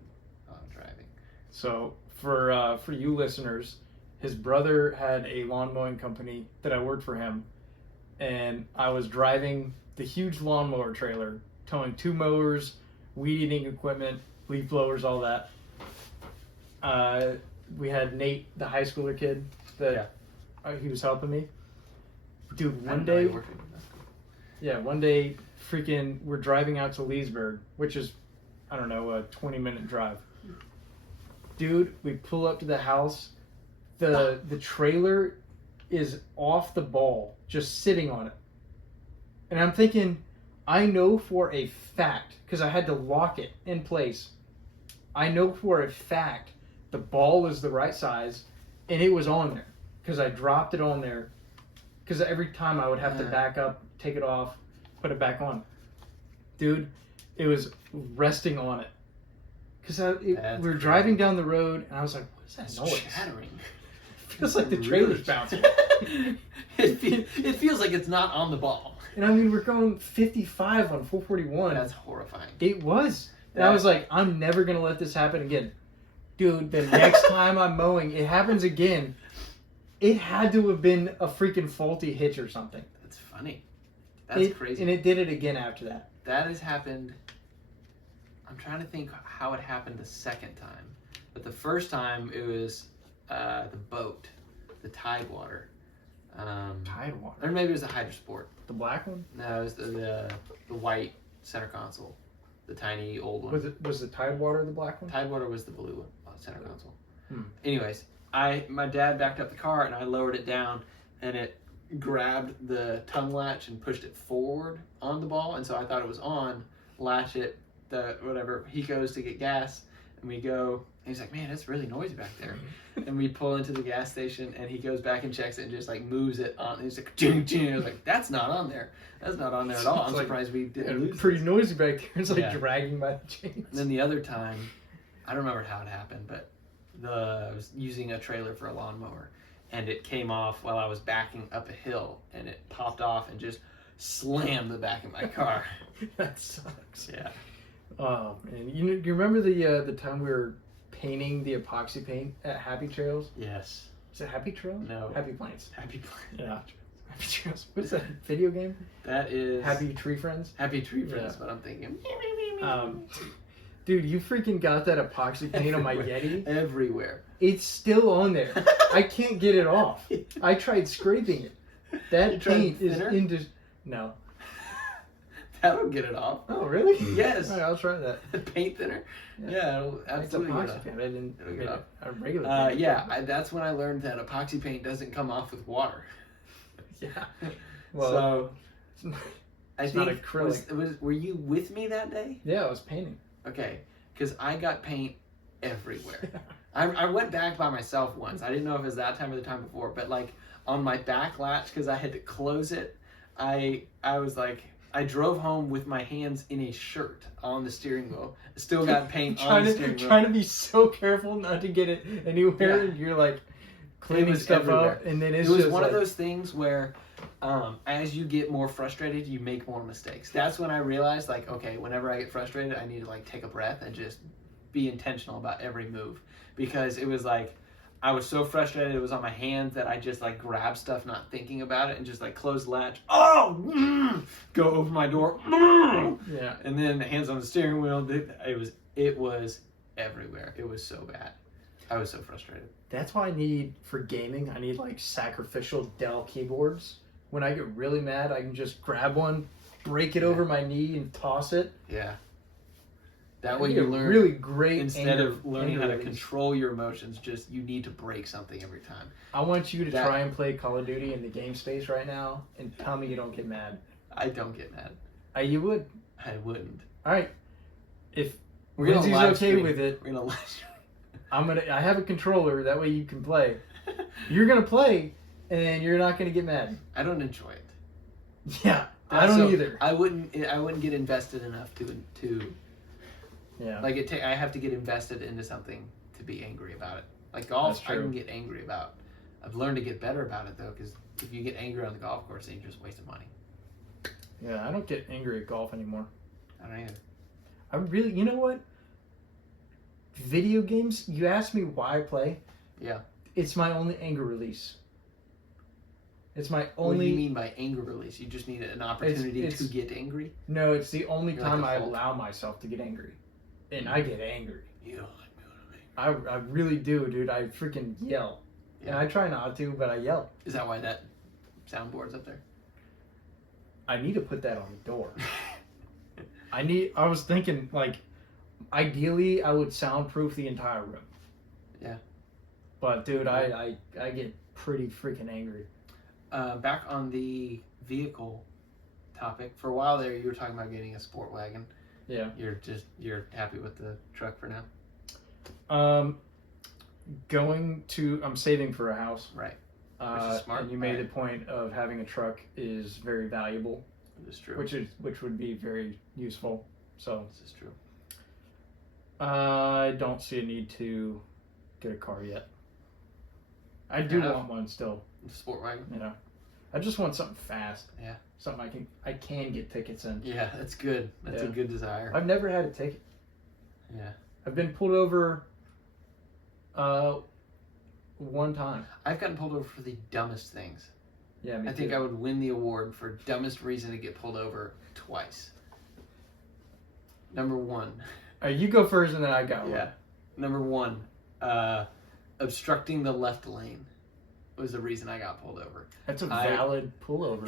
while driving. So for you listeners, his brother had a lawn mowing company that I worked for him, and I was driving the huge lawnmower trailer, towing 2 mowers, weed eating equipment, leaf blowers, all that. We had Nate, the high schooler kid, that he was helping me. Dude, one day, freaking, we're driving out to Leesburg, which is, I don't know, a 20-minute drive. Dude, we pull up to the house. The trailer is off the ball, just sitting on it. And I'm thinking, I know for a fact, because I had to lock it in place, I know for a fact the ball is the right size, and it was on there, because I dropped it on there, because every time I would have to back up, take it off, put it back on. Dude, it was resting on it. Because we were driving down the road, and I was like, what is that noise? Shattering. It feels like the trailer's bouncing. It feels like it's not on the ball. And I mean, we're going 55 on 441. That's horrifying. It was. And I was like, I'm never going to let this happen again. Dude, the next time I'm mowing, it happens again. It had to have been a freaking faulty hitch or something. That's funny. That's crazy. And it did it again after that. That has happened. I'm trying to think how it happened the second time. But the first time, it was the boat, the Tidewater. Tidewater? Or maybe it was the Hydrosport. The black one? No, it was the white center console. The tiny old one. Was the Tidewater the black one? Tidewater was the blue center console. Anyways, my dad backed up the car and I lowered it down, and it grabbed the tongue latch and pushed it forward on the ball, and so I thought it was on. Latch it, whatever. He goes to get gas, and we go. And he's like, "Man, it's really noisy back there." And we pull into the gas station, and he goes back and checks it and just like moves it on. And he's like, "Ching, ching." I was like, "That's not on there. That's not on there at all." I'm surprised we didn't lose pretty noisy back there. It's like dragging by the chains. And then the other time, I don't remember how it happened, but I was using a trailer for a lawnmower, and it came off while I was backing up a hill, and it popped off and just slammed the back of my car. That sucks. Yeah. Oh man, you remember the time we were painting the epoxy paint at Happy Trails? Yes. Is it Happy Trails? No. Happy Plains. Happy Plains. Yeah. Happy Trails. What's that video game? That is Happy Tree Friends. Happy Tree Friends. What I'm thinking. Dude, you freaking got that epoxy paint on my Yeti everywhere. It's still on there. I can't get it off. I tried scraping it. That paint is into. No. That'll get it off. Oh, really? Yes. All right, I'll try that. Paint thinner? Yeah, it'll absolutely get it off. I didn't get it a regular paint. That's when I learned that epoxy paint doesn't come off with water. Yeah. Well, so, it's not acrylic. Were you with me that day? Yeah, I was painting. Okay, because I got paint everywhere. I went back by myself once. I didn't know if it was that time or the time before, but like on my back latch, because I had to close it, I was like, I drove home with my hands in a shirt on the steering wheel. Still got paint on the steering wheel. Trying to be so careful not to get it anywhere. Yeah. You're like cleaning stuff up, and then it was one of those things where as you get more frustrated, you make more mistakes. That's when I realized, like, okay, whenever I get frustrated, I need to like take a breath and just be intentional about every move, because it was like I was so frustrated, it was on my hands that I just like grabbed stuff not thinking about it and just like close the latch. Go over my door. Yeah. And then hands on the steering wheel. It was It was everywhere. It was so bad. I was so frustrated. That's why I need, for gaming, I need like sacrificial Dell keyboards. When I get really mad, I can just grab one, break it over my knee, and toss it. Yeah. That way you learn really great instead of learning how to control your emotions, just you need to break something every time. I want you to try and play Call of Duty in the game space right now and tell me you don't get mad. I don't get mad. You would. I wouldn't. All right. If we're Lindsay's okay with it, we're gonna live I have a controller, that way you can play. You're gonna play and you're not gonna get mad. I don't enjoy it. Yeah. I don't either. I wouldn't get invested enough to yeah. Like I have to get invested into something to be angry about it. Like golf, I can get angry about. I've learned to get better about it though, because if you get angry on the golf course, then you're just wasting money. Yeah, I don't get angry at golf anymore. I don't either. I really, you know what? Video games. You asked me why I play. Yeah. It's my only anger release. It's my only. What do you mean by anger release? You just need an opportunity to get angry? No, it's the only time like I allow myself to get angry. And I get angry. You don't like me when I'm angry. I really do, dude. I freaking yell. Yeah. And I try not to, but I yell. Is that why that soundboard's up there? I need to put that on the door. I was thinking, like, ideally, I would soundproof the entire room. Yeah. But, dude, I get pretty freaking angry. Back on the vehicle topic, for a while there, you were talking about getting a sport wagon. Yeah. You're happy with the truck for now? I'm saving for a house. Right. Which is smart. And you made the point of having a truck is very valuable. It is true. Which would be very useful. So this is true. I don't see a need to get a car yet. I do want one still. Sport wagon. Yeah. I just want something fast. Yeah. Something I can get tickets in. Yeah, that's good. That's a good desire. I've never had a ticket. Yeah. I've been pulled over one time. I've gotten pulled over for the dumbest things. Yeah, me I think I would win the award for dumbest reason to get pulled over twice. Number one. You go first and then I got one. Yeah. Number one, obstructing the left lane was the reason I got pulled over. That's a valid pullover.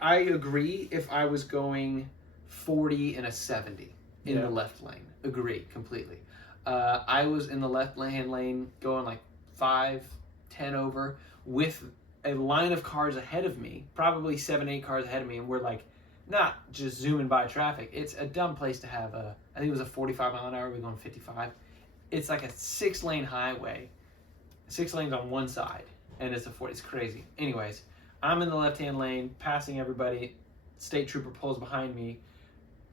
I agree if I was going 40 and a 70 in the left lane. Agree completely. I was in the left lane going like 5, 10 over with a line of cars ahead of me, probably 7, 8 cars ahead of me, and we're like not just zooming by traffic. It's a dumb place to have I think it was a 45 mile an hour, we're going 55. It's like a 6-lane highway, 6 lanes on one side, and it's a 40. It's crazy. Anyways, I'm in the left-hand lane, passing everybody. State trooper pulls behind me,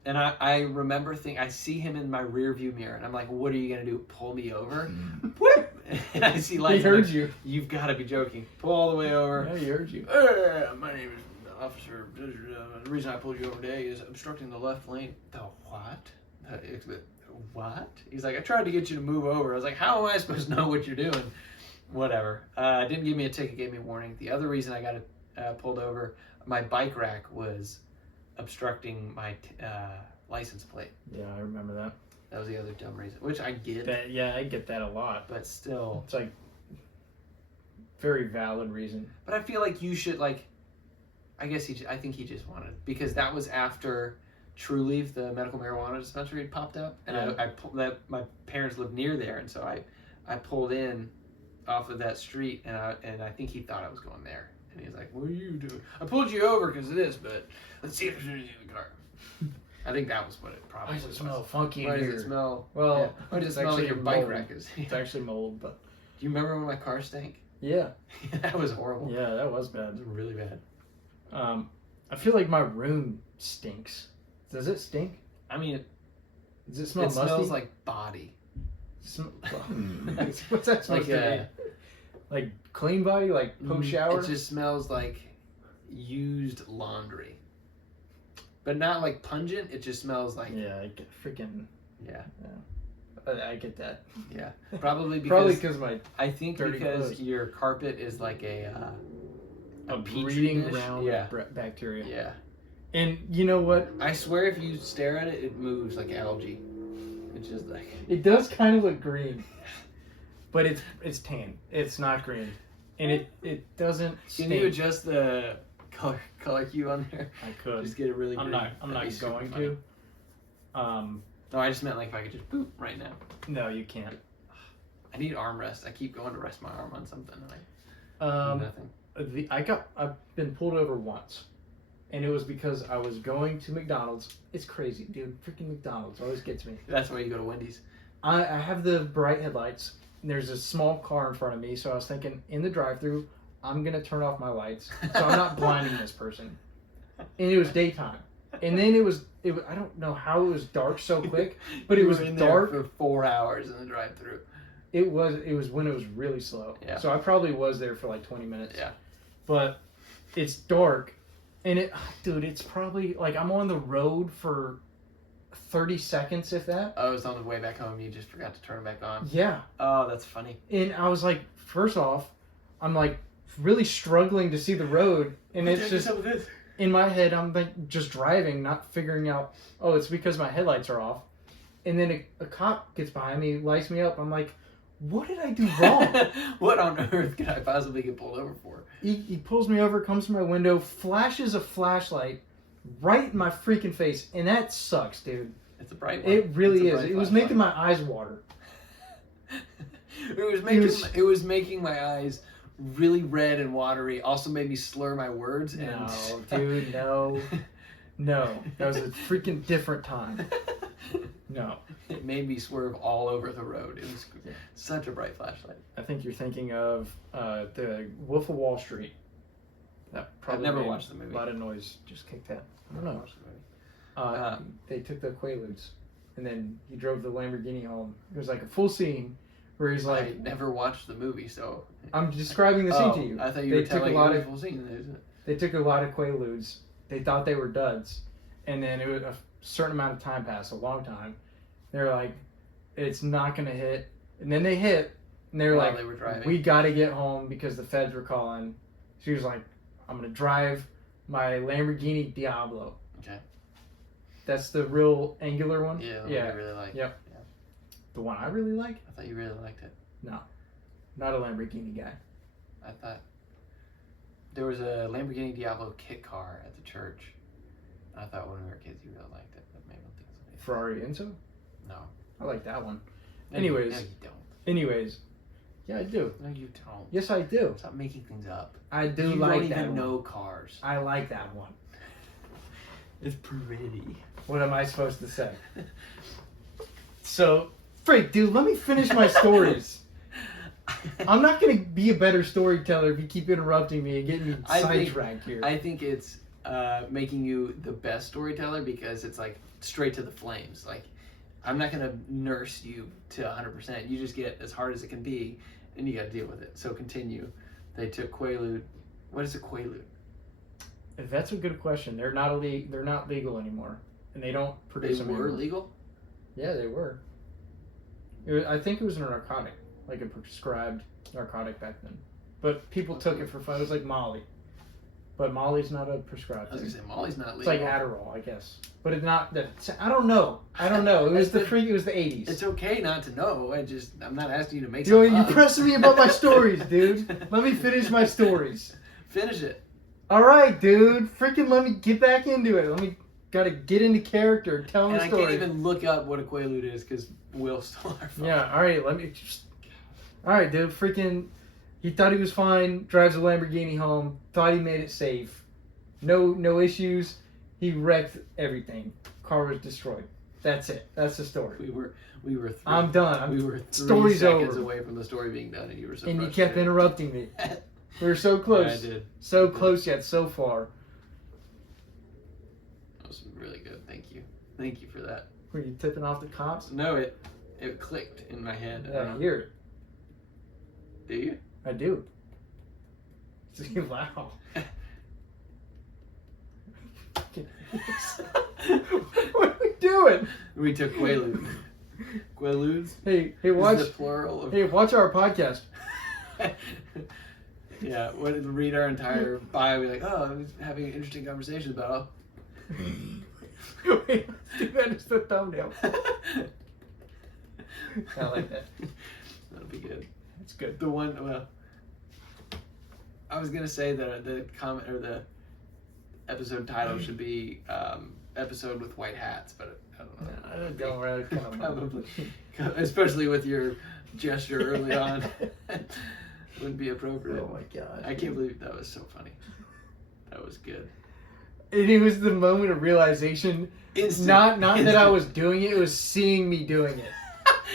and I remember I see him in my rear view mirror, and I'm like, what are you gonna do? Pull me over? Whoop! And I see lights. He heard you. You've got to be joking. Pull all the way over. Yeah, he heard you. My name is Officer. The reason I pulled you over today is obstructing the left lane. The what? What? He's like, I tried to get you to move over. I was like, how am I supposed to know what you're doing? Whatever. Didn't give me a ticket, gave me a warning. The other reason I got pulled over, my bike rack was obstructing my license plate. Yeah, I remember that. That was the other dumb reason, which I get. I get that a lot. But still. It's like very valid reason. But I feel like you should I think he just wanted, because that was after True Leaf, the medical marijuana dispensary, had popped up, and my parents lived near there, and so I pulled in off of that street, and I think he thought I was going there, and he's like, "What are you doing?" I pulled you over because of this, but let's see if there's anything in the car. I think that was what it probably was. Why does it smell funky in here? Why does it smell? Well, yeah. Why does it smell like your bike rack is? It's actually mold, but. Do you remember when my car stank? Yeah. That was horrible. Yeah, that was bad. It was really bad. I feel like my room stinks. Does it stink? I mean, does it smell musty? It smells like body. What's that supposed to be? Like clean body, like post shower? It just smells like used laundry. But not like pungent, it just smells like... Yeah, freaking... Yeah. I get that. Yeah. Probably because my I think because clothes. Your carpet is like a breeding ground of bacteria. Yeah. And you know what? I swear if you stare at it, it moves like algae. It's just like It does kind of look green, but it's tan. It's not green, and it doesn't Can stink. you adjust the color hue on there? I could. Just get it really green. I'm not going funny. to. No, I just meant like if I could just boop right now. No, you can't. I need armrest. I keep going to rest my arm on something and I do nothing. I've been pulled over once, and it was because I was going to McDonald's. It's crazy, dude. Freaking McDonald's always gets me. That's why you go to Wendy's. I have the bright headlights. And there's a small car in front of me, so I was thinking in the drive-thru, I'm gonna turn off my lights so I'm not blinding this person. And it was daytime, and then it was I don't know how it was dark so quick, but it was in dark there for 4 hours in the drive-thru. It was when it was really slow. Yeah. So I probably was there for like 20 minutes. Yeah. But it's dark, and it's probably like I'm on the road for 30 seconds, if that. I was on the way back home. You just forgot to turn it back on. Yeah. Oh, that's funny. And I was like, first off, I'm like really struggling to see the road, and it's just in my head. I'm like just driving, not figuring out. Oh, it's because my headlights are off. And then a cop gets behind me, lights me up. I'm like, what did I do wrong? What on earth could I possibly get pulled over for? He pulls me over, comes to my window, flashes a flashlight right in my freaking face, and that sucks, dude. It's a bright one. It really is. It was making my eyes water. It was making my eyes really red and watery. Also made me slur my words. No, dude, no. No, that was a freaking different time. No. It made me swerve all over the road. It was such a bright flashlight. I think you're thinking of the Wolf of Wall Street. That I've never watched the movie. A lot of noise just kicked that. I don't know. The They took the Quaaludes, and then he drove the Lamborghini home. It was like a full scene where he's like... I never watched the movie, so... I'm describing the scene to you. I thought you were telling me the full scene. They took a lot of Quaaludes. They thought they were duds. And then it was a certain amount of time passed, a long time. They're like, it's not going to hit. And then they hit, and they were While like, they were driving. we got to get home because the feds were calling. She was like, I'm going to drive my Lamborghini Diablo. Okay. That's the real angular one? Yeah, the one I really like. Yep. Yeah. The one I really like? I thought you really liked it. No. Not a Lamborghini guy. I thought there was a Lamborghini Diablo kit car at the church. I thought when we were kids you really liked it, but maybe I don't think so. Ferrari Enzo? No. I like that one. No, Anyways. No, you don't. Anyways. Yeah, I do. No, you don't. Yes, I do. Stop making things up. I do You like don't that even one. know cars. I like that one. It's pretty. What am I supposed to say? So, Frank, dude, let me finish my stories. I'm not going to be a better storyteller if you keep interrupting me and getting me sidetracked here. I think it's making you the best storyteller because it's like straight to the flames. Like, I'm not going to nurse you to 100%. You just get as hard as it can be, and you got to deal with it. So continue. They took Quaalude. What is a Quaalude? That's a good question. They're not legal anymore, and they don't produce them They were anymore. legal? Yeah, they were. I think it was a narcotic, like a prescribed narcotic back then. But people took it for fun. It was like Molly. But Molly's not a prescribed I was thing. going to say, Molly's not It's legal. like Adderall, I guess. But it's not. I don't know. It was the 80s. It's okay not to know. I'm not asking you to make Dude, something you're up. pressing me about my stories, dude. Let me finish my stories. Finish it. All right, dude. Freaking let me get back into it. Gotta get into character. Tell And the I story. can't even look up what a Quaalude is because Will stole our phone. Yeah, all right. All right, dude. Freaking, he thought he was fine. Drives a Lamborghini home. Thought he made it safe. No issues. He wrecked everything. Car was destroyed. That's it. That's the story. We were. I'm done. We were 3 story's seconds over. away from the story being done, and you were so. And you frustrated. kept interrupting me. We were so close. Yeah, I did. So close yet so far. That was really good. Thank you. Thank you for that. Were you tipping off the cops? No, it clicked in my head. I hear it. Do you? I do. It's loud. What are we doing? We took Quaalude. Quaaludes? Hey, Is watch. the plural of... Hey, watch our podcast. Yeah, read our entire bio. Be like, oh, I was having an interesting conversation about. Wait, let's do that as the thumbnail. I like that. That'll be good. It's good. The one, well, I was gonna say that the comment or the episode title should be episode with white hats, but I don't know. No, I don't really kind of Probably, especially with your gesture early on, wouldn't be appropriate. Oh my god! I can't believe that was so funny. That was good. And it was the moment of realization. Instant. Not that I was doing it; it was seeing me doing it.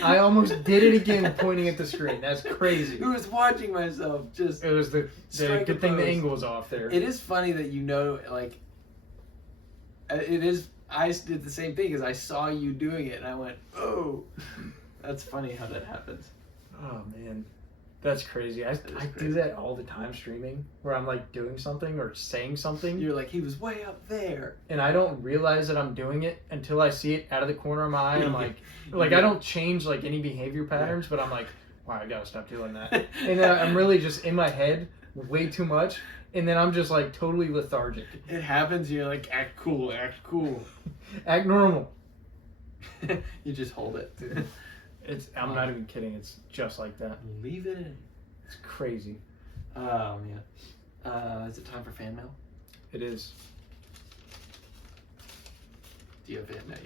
I almost did it again, pointing at the screen. That's crazy. Who was watching myself? Just it was the good thing the angle was off there. It is funny that like it is. I did the same thing as I saw you doing it, and I went, "Oh, that's funny how that happens." Oh man, that's crazy. I do that all the time streaming, where I'm like doing something or saying something. You're like, he was way up there, and I don't realize that I'm doing it until I see it out of the corner of my eye. And I'm like I don't change like any behavior patterns, but I'm like, wow, I gotta stop doing that. And I'm really just in my head way too much, and then I'm just like totally lethargic. It happens. You're like, act cool, act normal. You just hold it. I'm not even kidding. It's just like that. Leave it in. It's crazy. Oh man. Is it time for fan mail? It is. Do you have fan mail?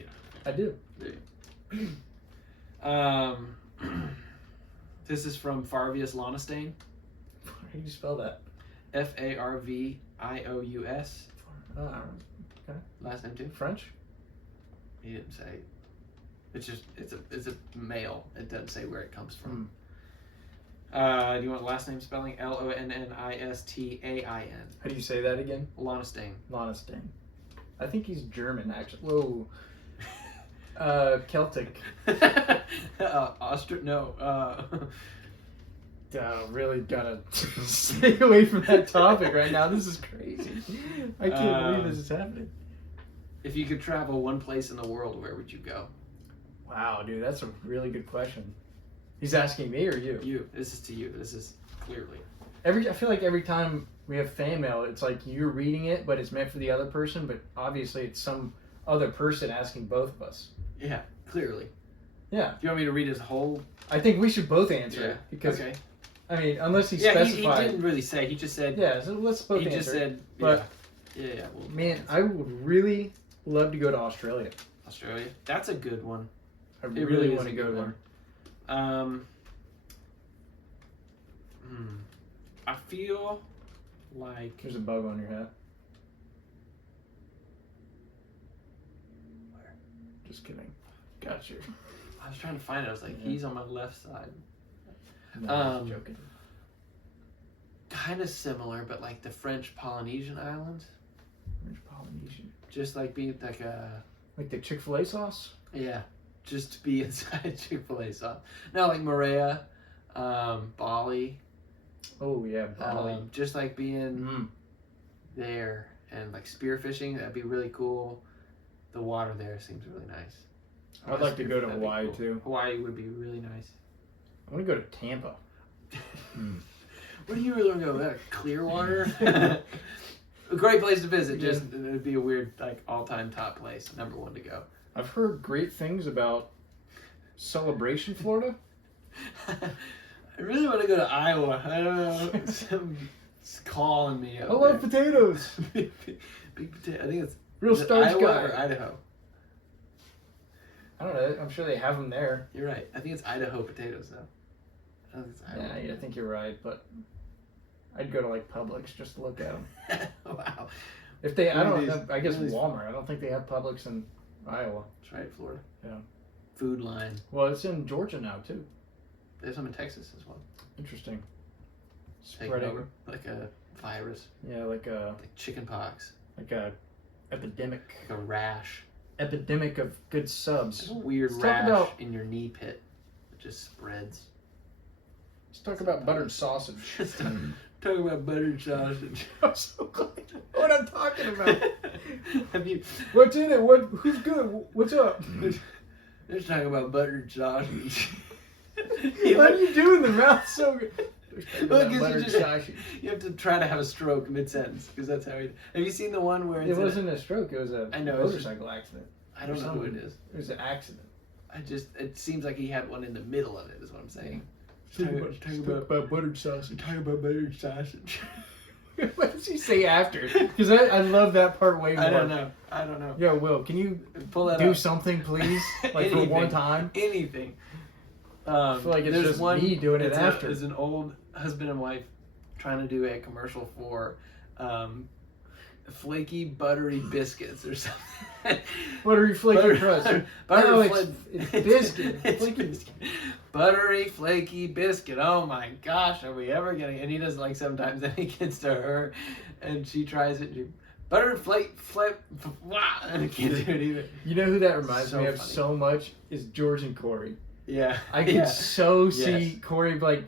I do. This is from Farvius Lonestain. How do you spell that? Farvious. Okay. Last name too. French? He didn't say. It's a male. It doesn't say where it comes from. Do you want last name spelling? Lonnistain. How do you say that again? Lonestain. Lonestain. I think he's German, actually. Whoa. Celtic. Really gotta stay away from that topic right now. This is crazy. I can't believe this is happening. If you could travel one place in the world, where would you go? Wow, dude, that's a really good question. He's asking me or you? You. This is to you. This is clearly. I feel like every time we have fan mail, it's like you're reading it, but it's meant for the other person, but obviously it's some other person asking both of us. Yeah, clearly. Yeah. Do you want me to read his whole? I think we should both answer it because. Okay. I mean, unless he specified. He didn't really say. He just said. Yeah, so let's both answer. He just said. But yeah. Man, I would really love to go to Australia. Australia? That's a good one. I really want to go there. I feel like there's a bug on your hat. Where? Just kidding. Got you. I was trying to find it. I was like, he's on my left side. No, I'm joking. Kind of similar, but like the French Polynesian islands. French Polynesian. Just like being like the Chick-fil-A sauce. Yeah, just to be inside Chick-fil-A sauce. No, like Moorea, Bali. Oh yeah, Bali. Just like being there and like spearfishing. That'd be really cool. The water there seems really nice. I'd like to go to Hawaii too. Hawaii would be really nice. I want to go to Tampa. Where do you really want to go? Clearwater? A great place to visit. Just it'd be a weird, like, all-time top place. Number one to go. I've heard great things about Celebration, Florida. I really want to go to Iowa. I don't know. It's calling me up. I love potatoes. Big potato. I think it's real starch Iowa guy. or Idaho. I don't know. I'm sure they have them there. You're right. I think it's Idaho potatoes, though. I think it's Iowa. Yeah, I think you're right, but I'd go to like Publix just to look at them. Wow. If they, I don't know. I guess Walmart. I don't think they have Publix in Iowa. That's right, Florida. Yeah. Food Line. Well, it's in Georgia now too. There's some in Texas as well. Interesting. Spreading over like a virus. Yeah, like chicken pox. Like a epidemic. Like a rash. Epidemic of good subs. Like a weird rash in your knee pit. It just spreads. Let's talk about buttered sausage. Talk about buttered sausage. I'm so glad you know what I'm talking about. Have you? What's in it? Who's good? What's up? Let's talk about buttered sausage. What are you doing? The mouth's so good. Look, you have to try to have a stroke mid-sentence because that's how he. Have you seen the one where it wasn't a stroke? It was a motorcycle accident. I don't know who it is. It was an accident. It seems like he had one in the middle of it, is what I'm saying. Talk about buttered sausage. Talk about buttered sausage. What does he say after? Because I love that part way more. I don't know. Yo, Will, can you pull that do up? Something, please? Like for one time? Anything. I feel like it's just me doing it after. There's an old husband and wife trying to do a commercial for flaky buttery biscuits or something. Buttery flaky crust. No, it's biscuit. It's biscuit. Buttery flaky biscuit. Oh my gosh, are we ever getting? And he does like sometimes. Then he gets to her, and she tries it. And she, butter flip. And I can't do it either. You know who that reminds me of funny. so much is George and Corey. Yeah, I can so see Corey like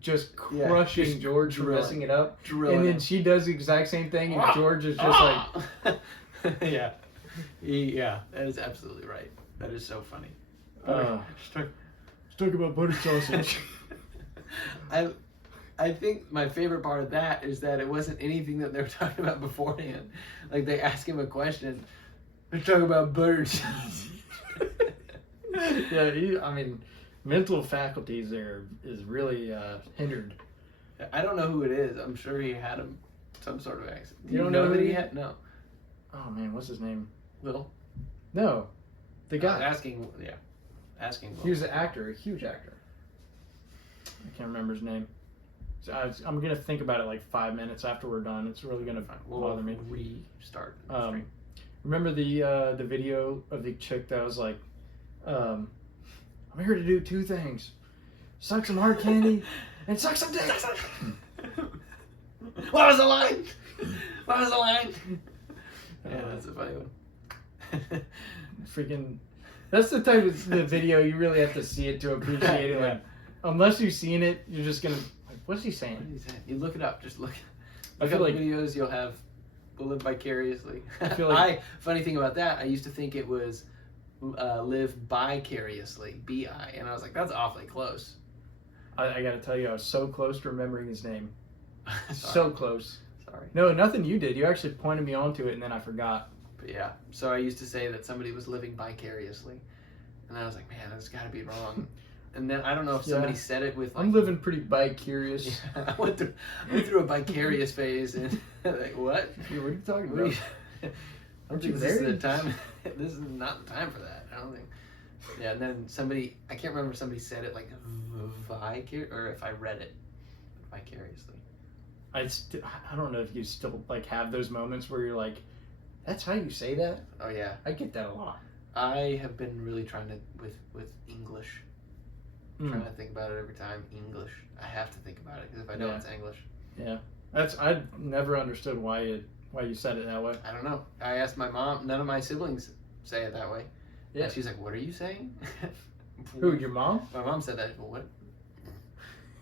just crushing just George for messing it up, drilling and then him. she does the exact same thing, and George is just like, yeah, that is absolutely right. That is so funny. Let's talk about buttered sausage. I think my favorite part of that is that it wasn't anything that they were talking about beforehand. Like they ask him a question, they're talking about buttered sausage. Yeah, I mean, mental faculties there is really hindered. I don't know who it is. I'm sure he had some sort of accent. You don't know that who he had? No. Oh man, what's his name? Will? No, the guy. Asking Will. He was an actor, a huge actor. I can't remember his name. So I'm gonna think about it like 5 minutes after we're done. It's really gonna bother me. Restart. Remember the video of the chick that was like, I'm here to do 2 things: suck some hard candy and suck some dick. What was the line? Yeah, that's a funny one. Freaking, that's the type of the video you really have to see it to appreciate it. Like, unless you've seen it, you're just gonna like, what's he saying? What is that? You look it up. Just look I feel up like videos. You'll have. We'll live vicariously. I feel like funny thing about that, I used to think it was live vicariously, B-I, and I was like, that's awfully close. I gotta tell you, I was so close to remembering his name. So close. Sorry. No, nothing you did. You actually pointed me onto it, and then I forgot. But yeah, so I used to say that somebody was living vicariously, and I was like, man, that's got to be wrong. And then I don't know if somebody said it with. Like, I'm living pretty bi-curious. Yeah, I went through a vicarious phase, and like, what? Yeah, what are you talking about? I don't think this is the time. This is not the time for that. I don't think. Yeah, and then somebody, I can't remember if somebody said it like or if I read it vicariously. I don't know if you still like have those moments where you're like, that's how you say that? Oh yeah. I get that a lot. I have been really trying to with English. Trying to think about it every time. English. I have to think about it because if I don't, it's English. Yeah. I never understood why you said it that way. I don't know. I asked my mom. None of my siblings say it that way. Yeah. And she's like, "What are you saying?" Who? Your mom? My mom said that. Well, what?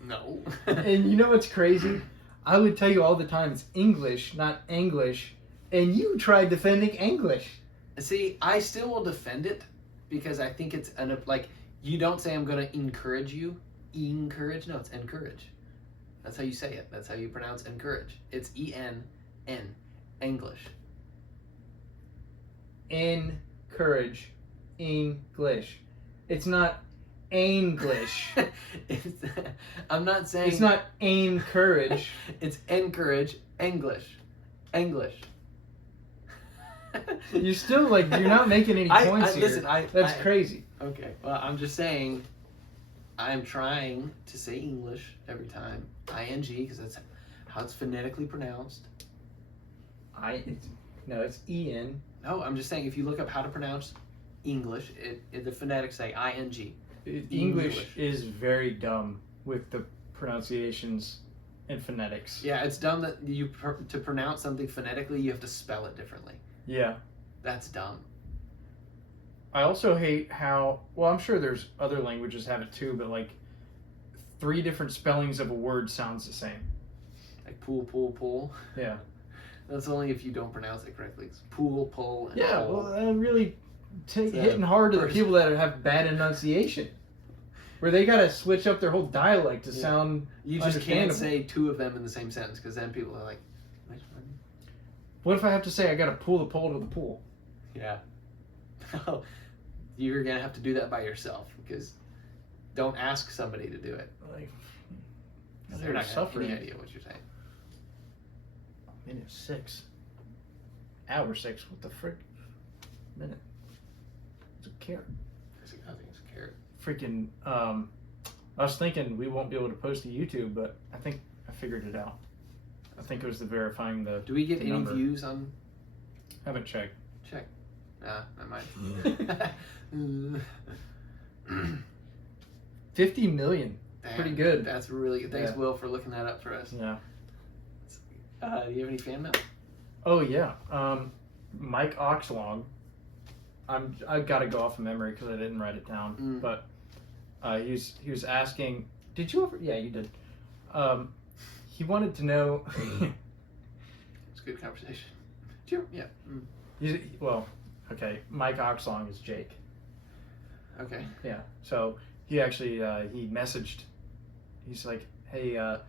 No. And you know what's crazy? I would tell you all the time it's English, not English, and you tried defending English. See, I still will defend it because I think it's like you don't say I'm going to encourage you. Encourage? No, it's encourage. That's how you say it. That's how you pronounce encourage. It's E-N-N. English. Encourage. English. It's not English. I'm not saying... It's not encourage. It's encourage. English. English. You're still like, you're not making any points here. Listen, That's crazy. Okay, well, I'm just saying, I'm trying to say English every time. I-N-G, because that's how it's phonetically pronounced. No, it's E-N. No, I'm just saying, if you look up how to pronounce English, the phonetics say I-N-G. English is very dumb with the pronunciations and phonetics. Yeah, it's dumb that to pronounce something phonetically, you have to spell it differently. Yeah. That's dumb. I also hate how, well, I'm sure there's other languages have it too, but like 3 different spellings of a word sounds the same. Like pull. Yeah. That's only if you don't pronounce it correctly. It's pull, pull, and yeah, pull. well, that really hitting hard to the people that have bad enunciation. Where they gotta switch up their whole dialect to sound You just can't say 2 of them in the same sentence, because then people are like, which one? What if I have to say I gotta pull the pole to the pool? Yeah. you're gonna have to do that by yourself, because don't ask somebody to do it. Like, They're not gonna have any idea what you're saying. Minute 6. Hour 6. What the frick? Minute. It's a carrot. I think it's a carrot. Freaking. I was thinking we won't be able to post to YouTube, but I think I figured it out. I think it was the verifying the. Do we get the any number. views on? Haven't checked. Check. Nah, I might. 50 million. Damn, Pretty good. That's really good. Thanks, Yeah. Will, for looking that up for us. Yeah. Do you have any fan mail? Oh yeah. Mike Oxlong. I gotta go off of memory because I didn't write it down. But he was asking. Did you ever? Yeah, you did. He wanted to know. It's a good conversation. Yeah. Well, okay. Mike Oxlong is Jake. Okay. Yeah. So he actually he messaged. He's like, hey, I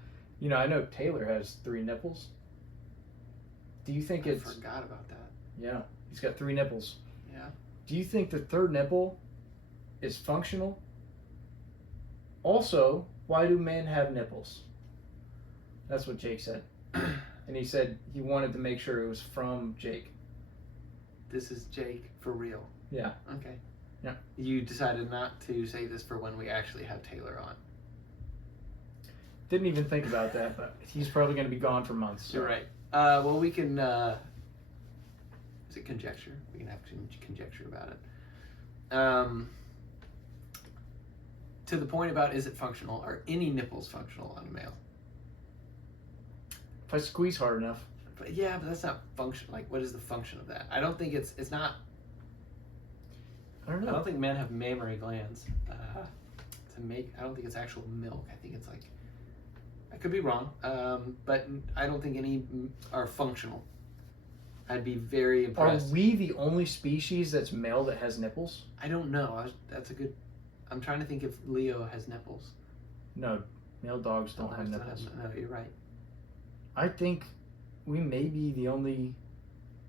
know Taylor has 3 nipples. Do you think I it's? forgot about that. Yeah, he's got 3 nipples. Yeah. Do you think the 3rd nipple is functional? Also, why do men have nipples? That's what Jake said. And he said he wanted to make sure it was from Jake. This is Jake for real. Yeah. Okay. Yeah. You decided not to say this for when we actually have Taylor on. Didn't even think about that, but he's probably going to be gone for months. So. You're right. Well, we can. Is it conjecture? We can have conjecture about it. To the point about is it functional? Are any nipples functional on a male? If I squeeze hard enough. But yeah, but that's not function. Like, what is the function of that? I don't think it's not. I don't know. I don't think men have mammary glands to make. I don't think it's actual milk. I think it's like. I could be wrong, but I don't think any are functional. I'd be very impressed. Are we the only species that's male that has nipples? I don't know. That's a good. I'm trying to think if Leo has nipples. No, male dogs don't have Dogs nipples. No, you're right. I think we may be the only,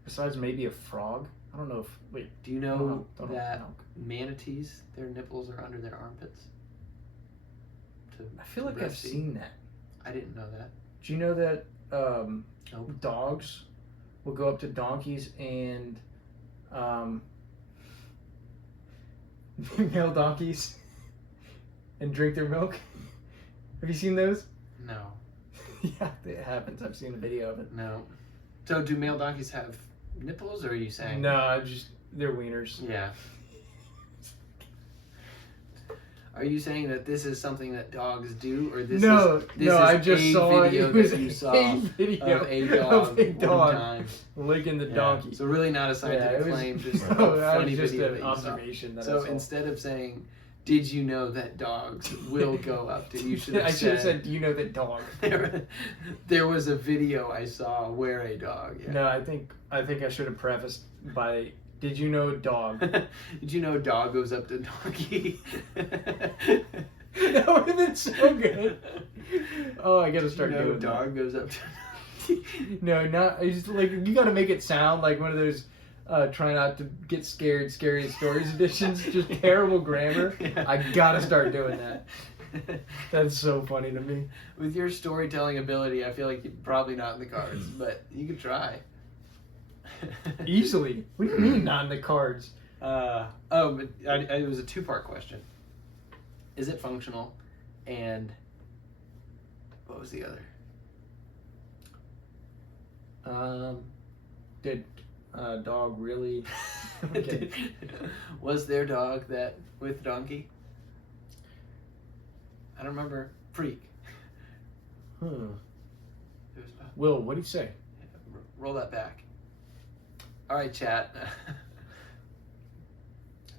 besides maybe a frog. I don't know if. Wait. Do you know don't that know. manatees, their nipples are under their armpits? I feel like I've seen that. I didn't know that. Do you know that Nope. dogs will go up to donkeys and male donkeys and drink their milk? Have you seen those? No. Yeah, it happens. I've seen a video of it. No. So do male donkeys have nipples, or are you saying? No, they're wieners. Yeah. Are you saying that this is something that dogs do, or this is I just saw video it was that you saw a video of a dog, one time? licking the donkey? So really not a scientific claim, just a funny just video an that you observation saw. that So I saw. instead of saying, "Did you know that dogs will go up to?" You should have I should have said, said, "Do you know that dog?" there was a video I saw where a dog. Yeah. No, I think I should have prefaced by, "Did you know dog?" Did you know a dog goes up to donkey? That would have been so good. Oh, I gotta start doing dog goes up to donkey. No, not. It's just like you gotta make it sound like one of those try not to get scared, scary stories editions. Just terrible grammar. Yeah. I gotta start doing that. That's so funny to me. With your storytelling ability, I feel like you're probably not in the cards, but you could try. Easily. What do you mean not in the cards? But it was a 2-part question. Is it functional? And what was the other? Did dog really? Okay. Was their dog that with donkey? I don't remember. Freak. Hmm. It was about, Will, what do you say? roll that back. All right, chat.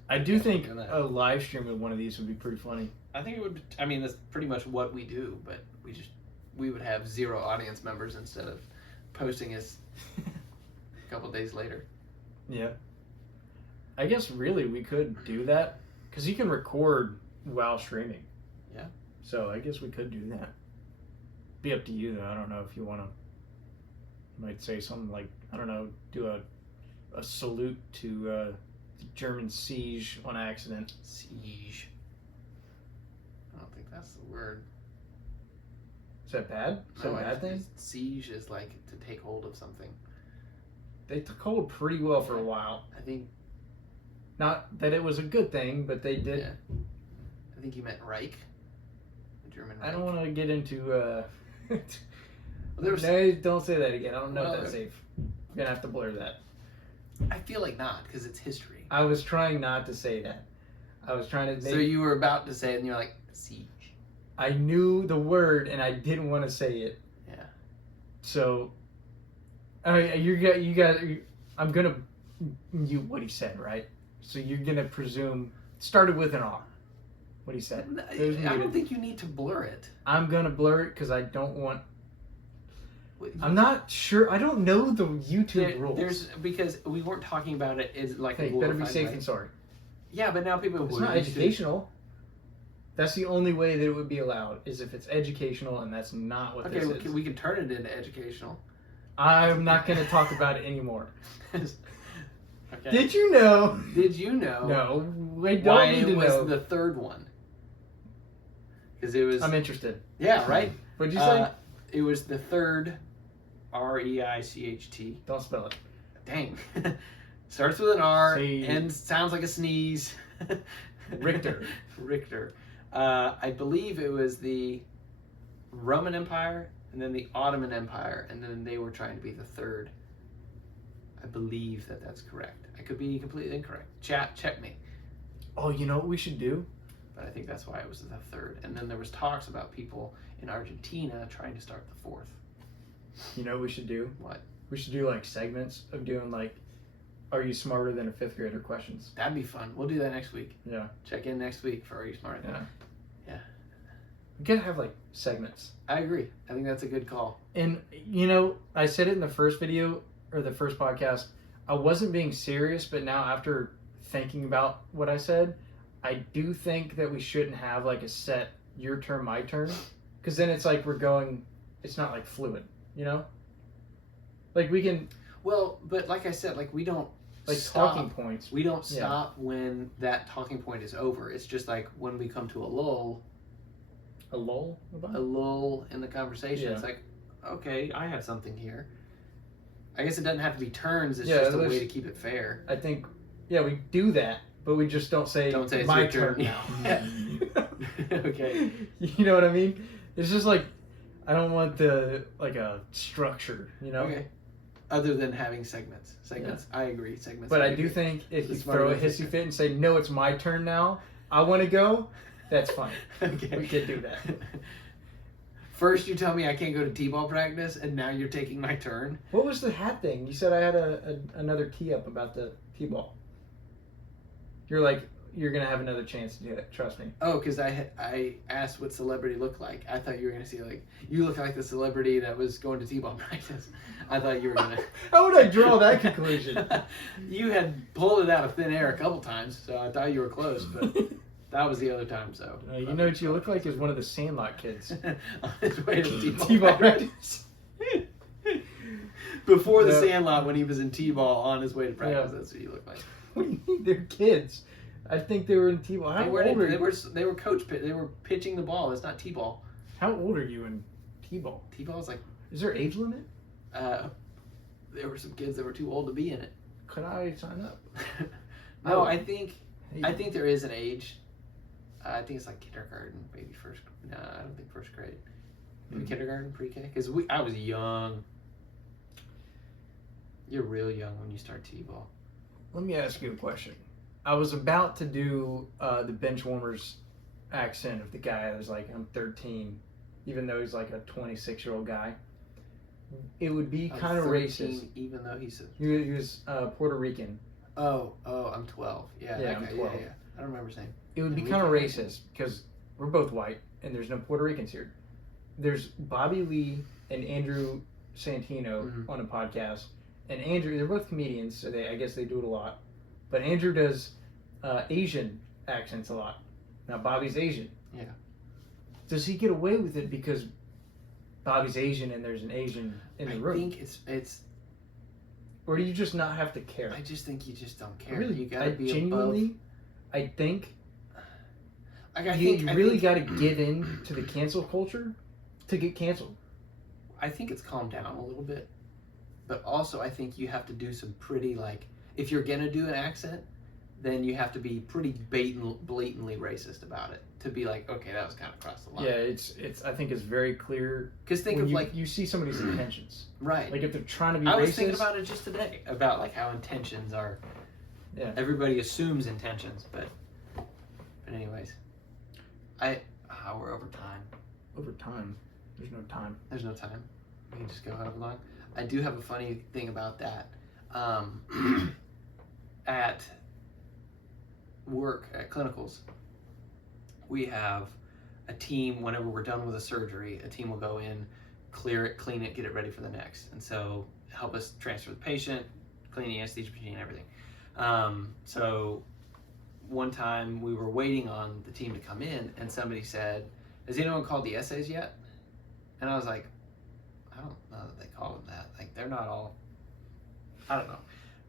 I do think doing that. a live stream of one of these would be pretty funny. I think it would. I mean, that's pretty much what we do, but we would have 0 audience members instead of posting us a couple days later. Yeah. I guess really we could do that because you can record while streaming. Yeah. So I guess we could do that. Be up to you though. I don't know if you want to. Might say something like, I don't know, do a salute to German siege on accident. Siege. I don't think that's the word. Is that bad? Is that a bad thing? Siege is like to take hold of something. They took hold pretty well for a while. I think. Not that it was a good thing, but they did. Yeah. I think you meant Reich. The German Reich. I don't want to get into. Well, no, don't say that again. I don't know Well, if that's safe. I'm gonna have to blur that. I feel like not, because it's history. I was trying not to say that. I was trying to. So you were about to say it, and you're like, siege. I knew the word, and I didn't want to say it. Yeah. So, you got. I'm gonna. What he said, right? So you're gonna presume started with an R. What he said. I don't think you need to blur it. I'm gonna blur it because I don't want. I'm not sure. I don't know the YouTube rules. Because we weren't talking about it as like a better be safe than sorry. Yeah, but now people. It's not educational. That's the only way that it would be allowed is if it's educational, and that's not what this is. Okay, we can turn it into educational. I'm not going to talk about it anymore. Okay. Did you know? Did you know? No, I don't need to know. It was the third one. Because it was. I'm interested. Yeah, right. What'd you say? It was the third. Reicht. Don't spell it. Dang. Starts with an R Say... and sounds like a sneeze. Richter. Richter. I believe it was the Roman Empire and then the Ottoman Empire, and then they were trying to be the third. I believe that that's correct. I could be completely incorrect. Chat, check me. Oh, you know what we should do? But I think that's why it was the third. And then there was talks about people in Argentina trying to start the fourth. You know what we should do? What? We should do like segments of doing like, are you smarter than a fifth grader questions? That'd be fun. We'll do that next week. Yeah. Check in next week for Are You Smarter? Yeah. Yeah. We gotta have like segments. I agree. I think that's a good call. And you know, I said it in the first video or the first podcast. I wasn't being serious, but now after thinking about what I said, I do think that we shouldn't have like a set your turn, my turn, because then it's like we're going. It's not like fluid. You know, like we can. Well, but like I said, like we don't like stop. Talking points. We don't stop when that talking point is over. It's just like when we come to a lull. A lull. A lull in the conversation. Yeah. It's like, okay, I have something here. I guess it doesn't have to be turns. It's just a way to keep it fair. I think. Yeah, we do that, but we just don't say it's my your turn now. Okay. You know what I mean? It's just like. I don't want the like a structure, you know. Okay. Other than having segments, yeah. I agree. Segments. But I do think if you throw a hissy fit and say, "No, it's my turn now. I want to go," that's fine. Okay. We can do that. First, you tell me I can't go to t-ball practice, and now you're taking my turn. What was the hat thing? You said I had another tee up about the t-ball. You're like. You're gonna have another chance to do it. Trust me. Oh, because I asked what celebrity looked like. I thought you were gonna say like you look like the celebrity that was going to t-ball practice. I thought you were gonna. How would I draw that conclusion? You had pulled it out of thin air a couple times, so I thought you were close, but that was the other time. So you know what you look like is one of the Sandlot kids on his way to t-ball practice. Before the Sandlot, when he was in t-ball on his way to practice, that's what you look like. What do you mean they're kids? I think they were in t-ball. They were pitching the ball. It's not t-ball. How old are you in t-ball? T-ball is like. Is there age limit? There were some kids that were too old to be in it. Could I sign up? No, I think there is an age. I think it's like kindergarten, maybe first. No, I don't think first grade. Maybe kindergarten, pre-K. Because I was young. You're real young when you start t-ball. Let me ask you a question. I was about to do the bench warmers accent of the guy that was like, I'm 13, even though he's like a 26-year-old guy. It would be kind of racist. Even though he was Puerto Rican. Oh, I'm 12. Yeah, I'm 12. Yeah. I don't remember saying. It would be kind of racist because we're both white and there's no Puerto Ricans here. There's Bobby Lee and Andrew Santino on a podcast. And Andrew, they're both comedians, so I guess they do it a lot. But Andrew does Asian accents a lot. Now Bobby's Asian. Yeah. Does he get away with it because Bobby's Asian and there's an Asian in the room? I think it's Or do you just not have to care? I just think you just don't care. Really, You gotta be genuinely, above. I think You really got to give in to the cancel culture to get canceled. I think it's calmed down a little bit, but also I think you have to do some pretty, like, if you're gonna do an accent, then you have to be pretty blatantly racist about it to be like, okay, that was kind of across the line. Yeah, it's. I think it's very clear. Because think of you see somebody's intentions, right? Like if they're trying to be I racist. was thinking about it just today about like how intentions are. Yeah. Everybody assumes intentions, but anyways, we're over time. Over time, there's no time. There's no time. We can just go however long. I do have a funny thing about that. At work, at clinicals, we have a team. Whenever we're done with a surgery, a team will go in, clear it, clean it, get it ready for the next, and so help us transfer the patient, clean the anesthesia machine, everything. So one time we were waiting on the team to come in, and somebody said, "Has anyone called the essays yet?" And I was like, I don't know that they call them that. Like, they're not all, I don't know.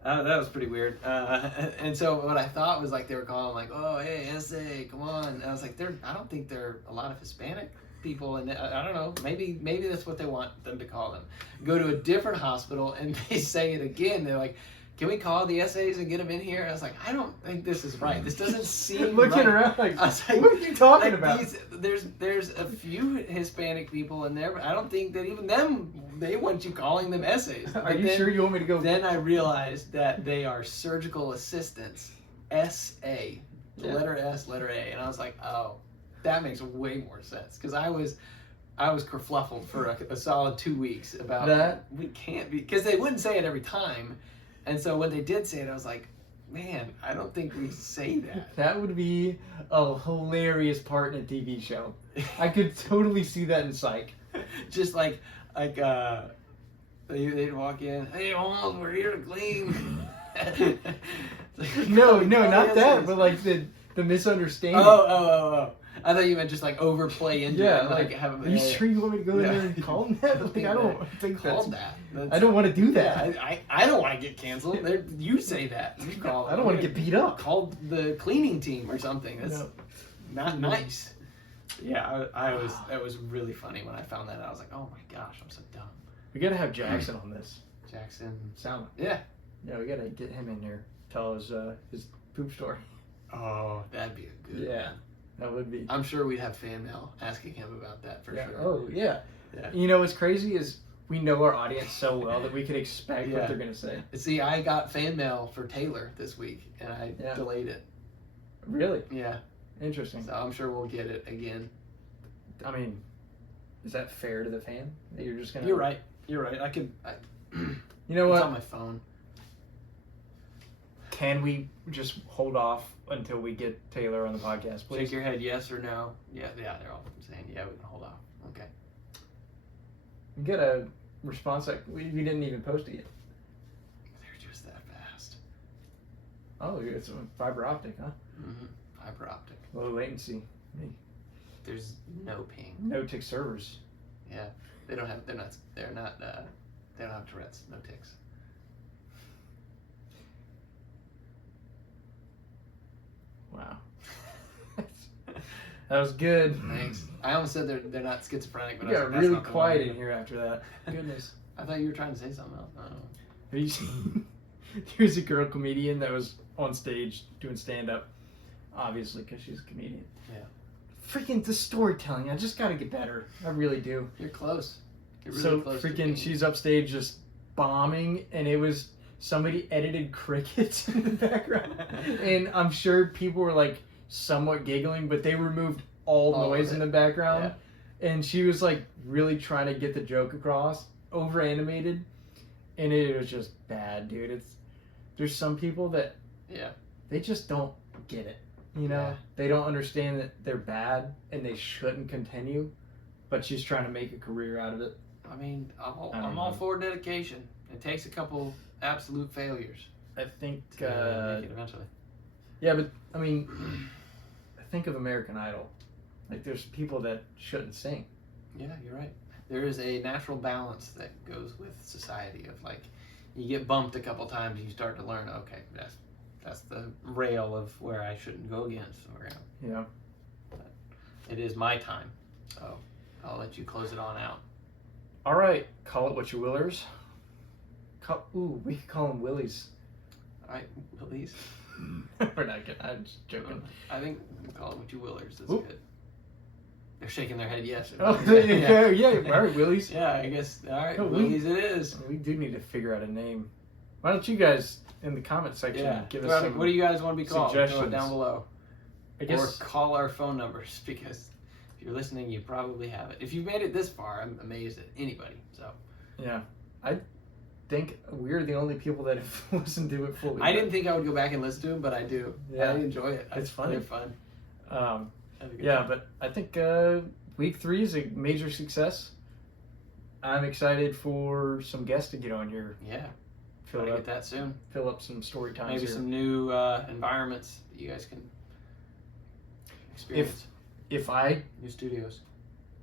That was pretty weird. And so what I thought was like they were calling like, oh, hey, essay, come on. And I was like, I don't think there are a lot of Hispanic people, and I don't know, maybe that's what they want them to call them. Go to a different hospital and they say it again. They're like, can we call the essays and get them in here? And I was like, I don't think this is right. This doesn't seem looking right. around like, I was like, what are you talking about? There's a few Hispanic people in there, but I don't think that even them, they want you calling them essays. Are you sure you want me to go? Then I realized that they are surgical assistants, S.A., letter S, letter A. And I was like, oh, that makes way more sense. Because I was kerfluffled for a solid 2 weeks about that. We can't be, because they wouldn't say it every time. And so when they did say it, I was like, man, I don't think we say that. That would be a hilarious part in a TV show. I could totally see that in Psych. Just like they'd walk in, hey, Holmes, we're here to clean. No, not that, but like the misunderstanding. Oh. I thought you meant just like overplay into it. And, like have are you sure you want me to go in there and call them that? Like, I don't think that's... I don't want to do that. Yeah, I don't want to get canceled. You say that. You call I don't want to get beat up. Call the cleaning team or something. That's not nice. Yeah, that was really funny when I found that. I was like, oh my gosh, I'm so dumb. We gotta have Jackson on this. Jackson. Sound. Yeah, we gotta get him in here. Tell his poop story. Oh, that'd be a good one. That would be. I'm sure we'd have fan mail asking him about that for sure. Oh, yeah. You know what's crazy is we know our audience so well that we could expect what they're going to say. See, I got fan mail for Taylor this week, and I delayed it. Really? Yeah. Interesting. So I'm sure we'll get it again. I mean, is that fair to the fan? That you're just going to... You're right. I could... you know what? It's on my phone. Can we just hold off until we get Taylor on the podcast, please? Shake your head yes or no. Yeah, they're all saying, yeah, we can hold off. Okay. We get a response that we didn't even post it yet. They're just that fast. Oh, it's fiber optic, huh? Mm-hmm. Fiber optic. Low latency. There's no ping. No tick servers. Yeah. They don't have Tourette's, no ticks. Wow. That was good. Thanks. I almost said they're not schizophrenic, but You got really quiet in here after that. Goodness. I thought you were trying to say something else. I don't know. Have you seen? There's a girl comedian that was on stage doing stand-up, obviously, because she's a comedian. Yeah. Freaking the storytelling. I just got to get better. I really do. You're close. You're really so close. Freaking, she's upstage just bombing, and it was somebody edited crickets in the background, and I'm sure people were like somewhat giggling, but they removed all noise in the background, and she was like really trying to get the joke across, over animated, and it was just bad, dude. There's some people that they just don't get it, you know. They don't understand that they're bad and they shouldn't continue, but she's trying to make a career out of it. I mean, I'm all for dedication. It takes a couple absolute failures. I think to make it eventually. Yeah, but I mean, think of American Idol. Like, there's people that shouldn't sing. Yeah, you're right. There is a natural balance that goes with society of like, you get bumped a couple times, you start to learn. Okay, that's the rail of where I shouldn't go against. Yeah. But it is my time, so I'll let you close it on out. All right, call it what you willers. We could call them willies. All right, Willies. We're not good. I'm just joking. I think we'll call it what you willers. That's good. They're shaking their head yes. Oh, yeah. All right, willies. Yeah, I guess. All right, No, Willies it is. We do need to figure out a name. Why don't you guys in the comment section give us some what do you guys want to be called? Throw suggestions it down below. I guess, Or call our phone numbers, because if you're listening, you probably have it. If you've made it this far, I'm amazed at anybody. So yeah, I think we're the only people that have listened to it fully. I didn't think I would go back and listen to them, but I do. Yeah. I enjoy it. It's funny. They're fun. Have a good Yeah, time. but I think week 3 is a major success. I'm excited for some guests to get on here. Yeah. Try to get that soon. Fill up some story times. Maybe here. some new environments that you guys can experience. New studios.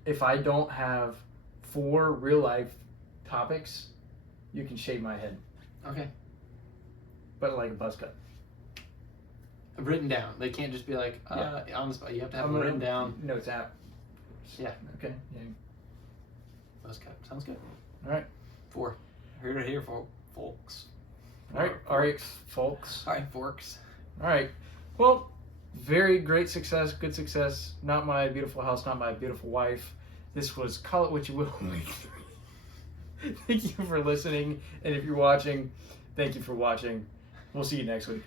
If I don't have 4 real life topics, you can shave my head. Okay. But like a buzz cut. Written down. They can't just be like on the spot. You have to have them written down. Notes app. Yeah. Okay. Yeah. Buzz cut. Sounds good. All right. 4. Heard it here, folks. All right, folks. All right, forks. All right. Well, very great success, good success. Not my beautiful house, not my beautiful wife. This was Call It What You Will week 3. Thank you for listening. And if you're watching, thank you for watching. We'll see you next week.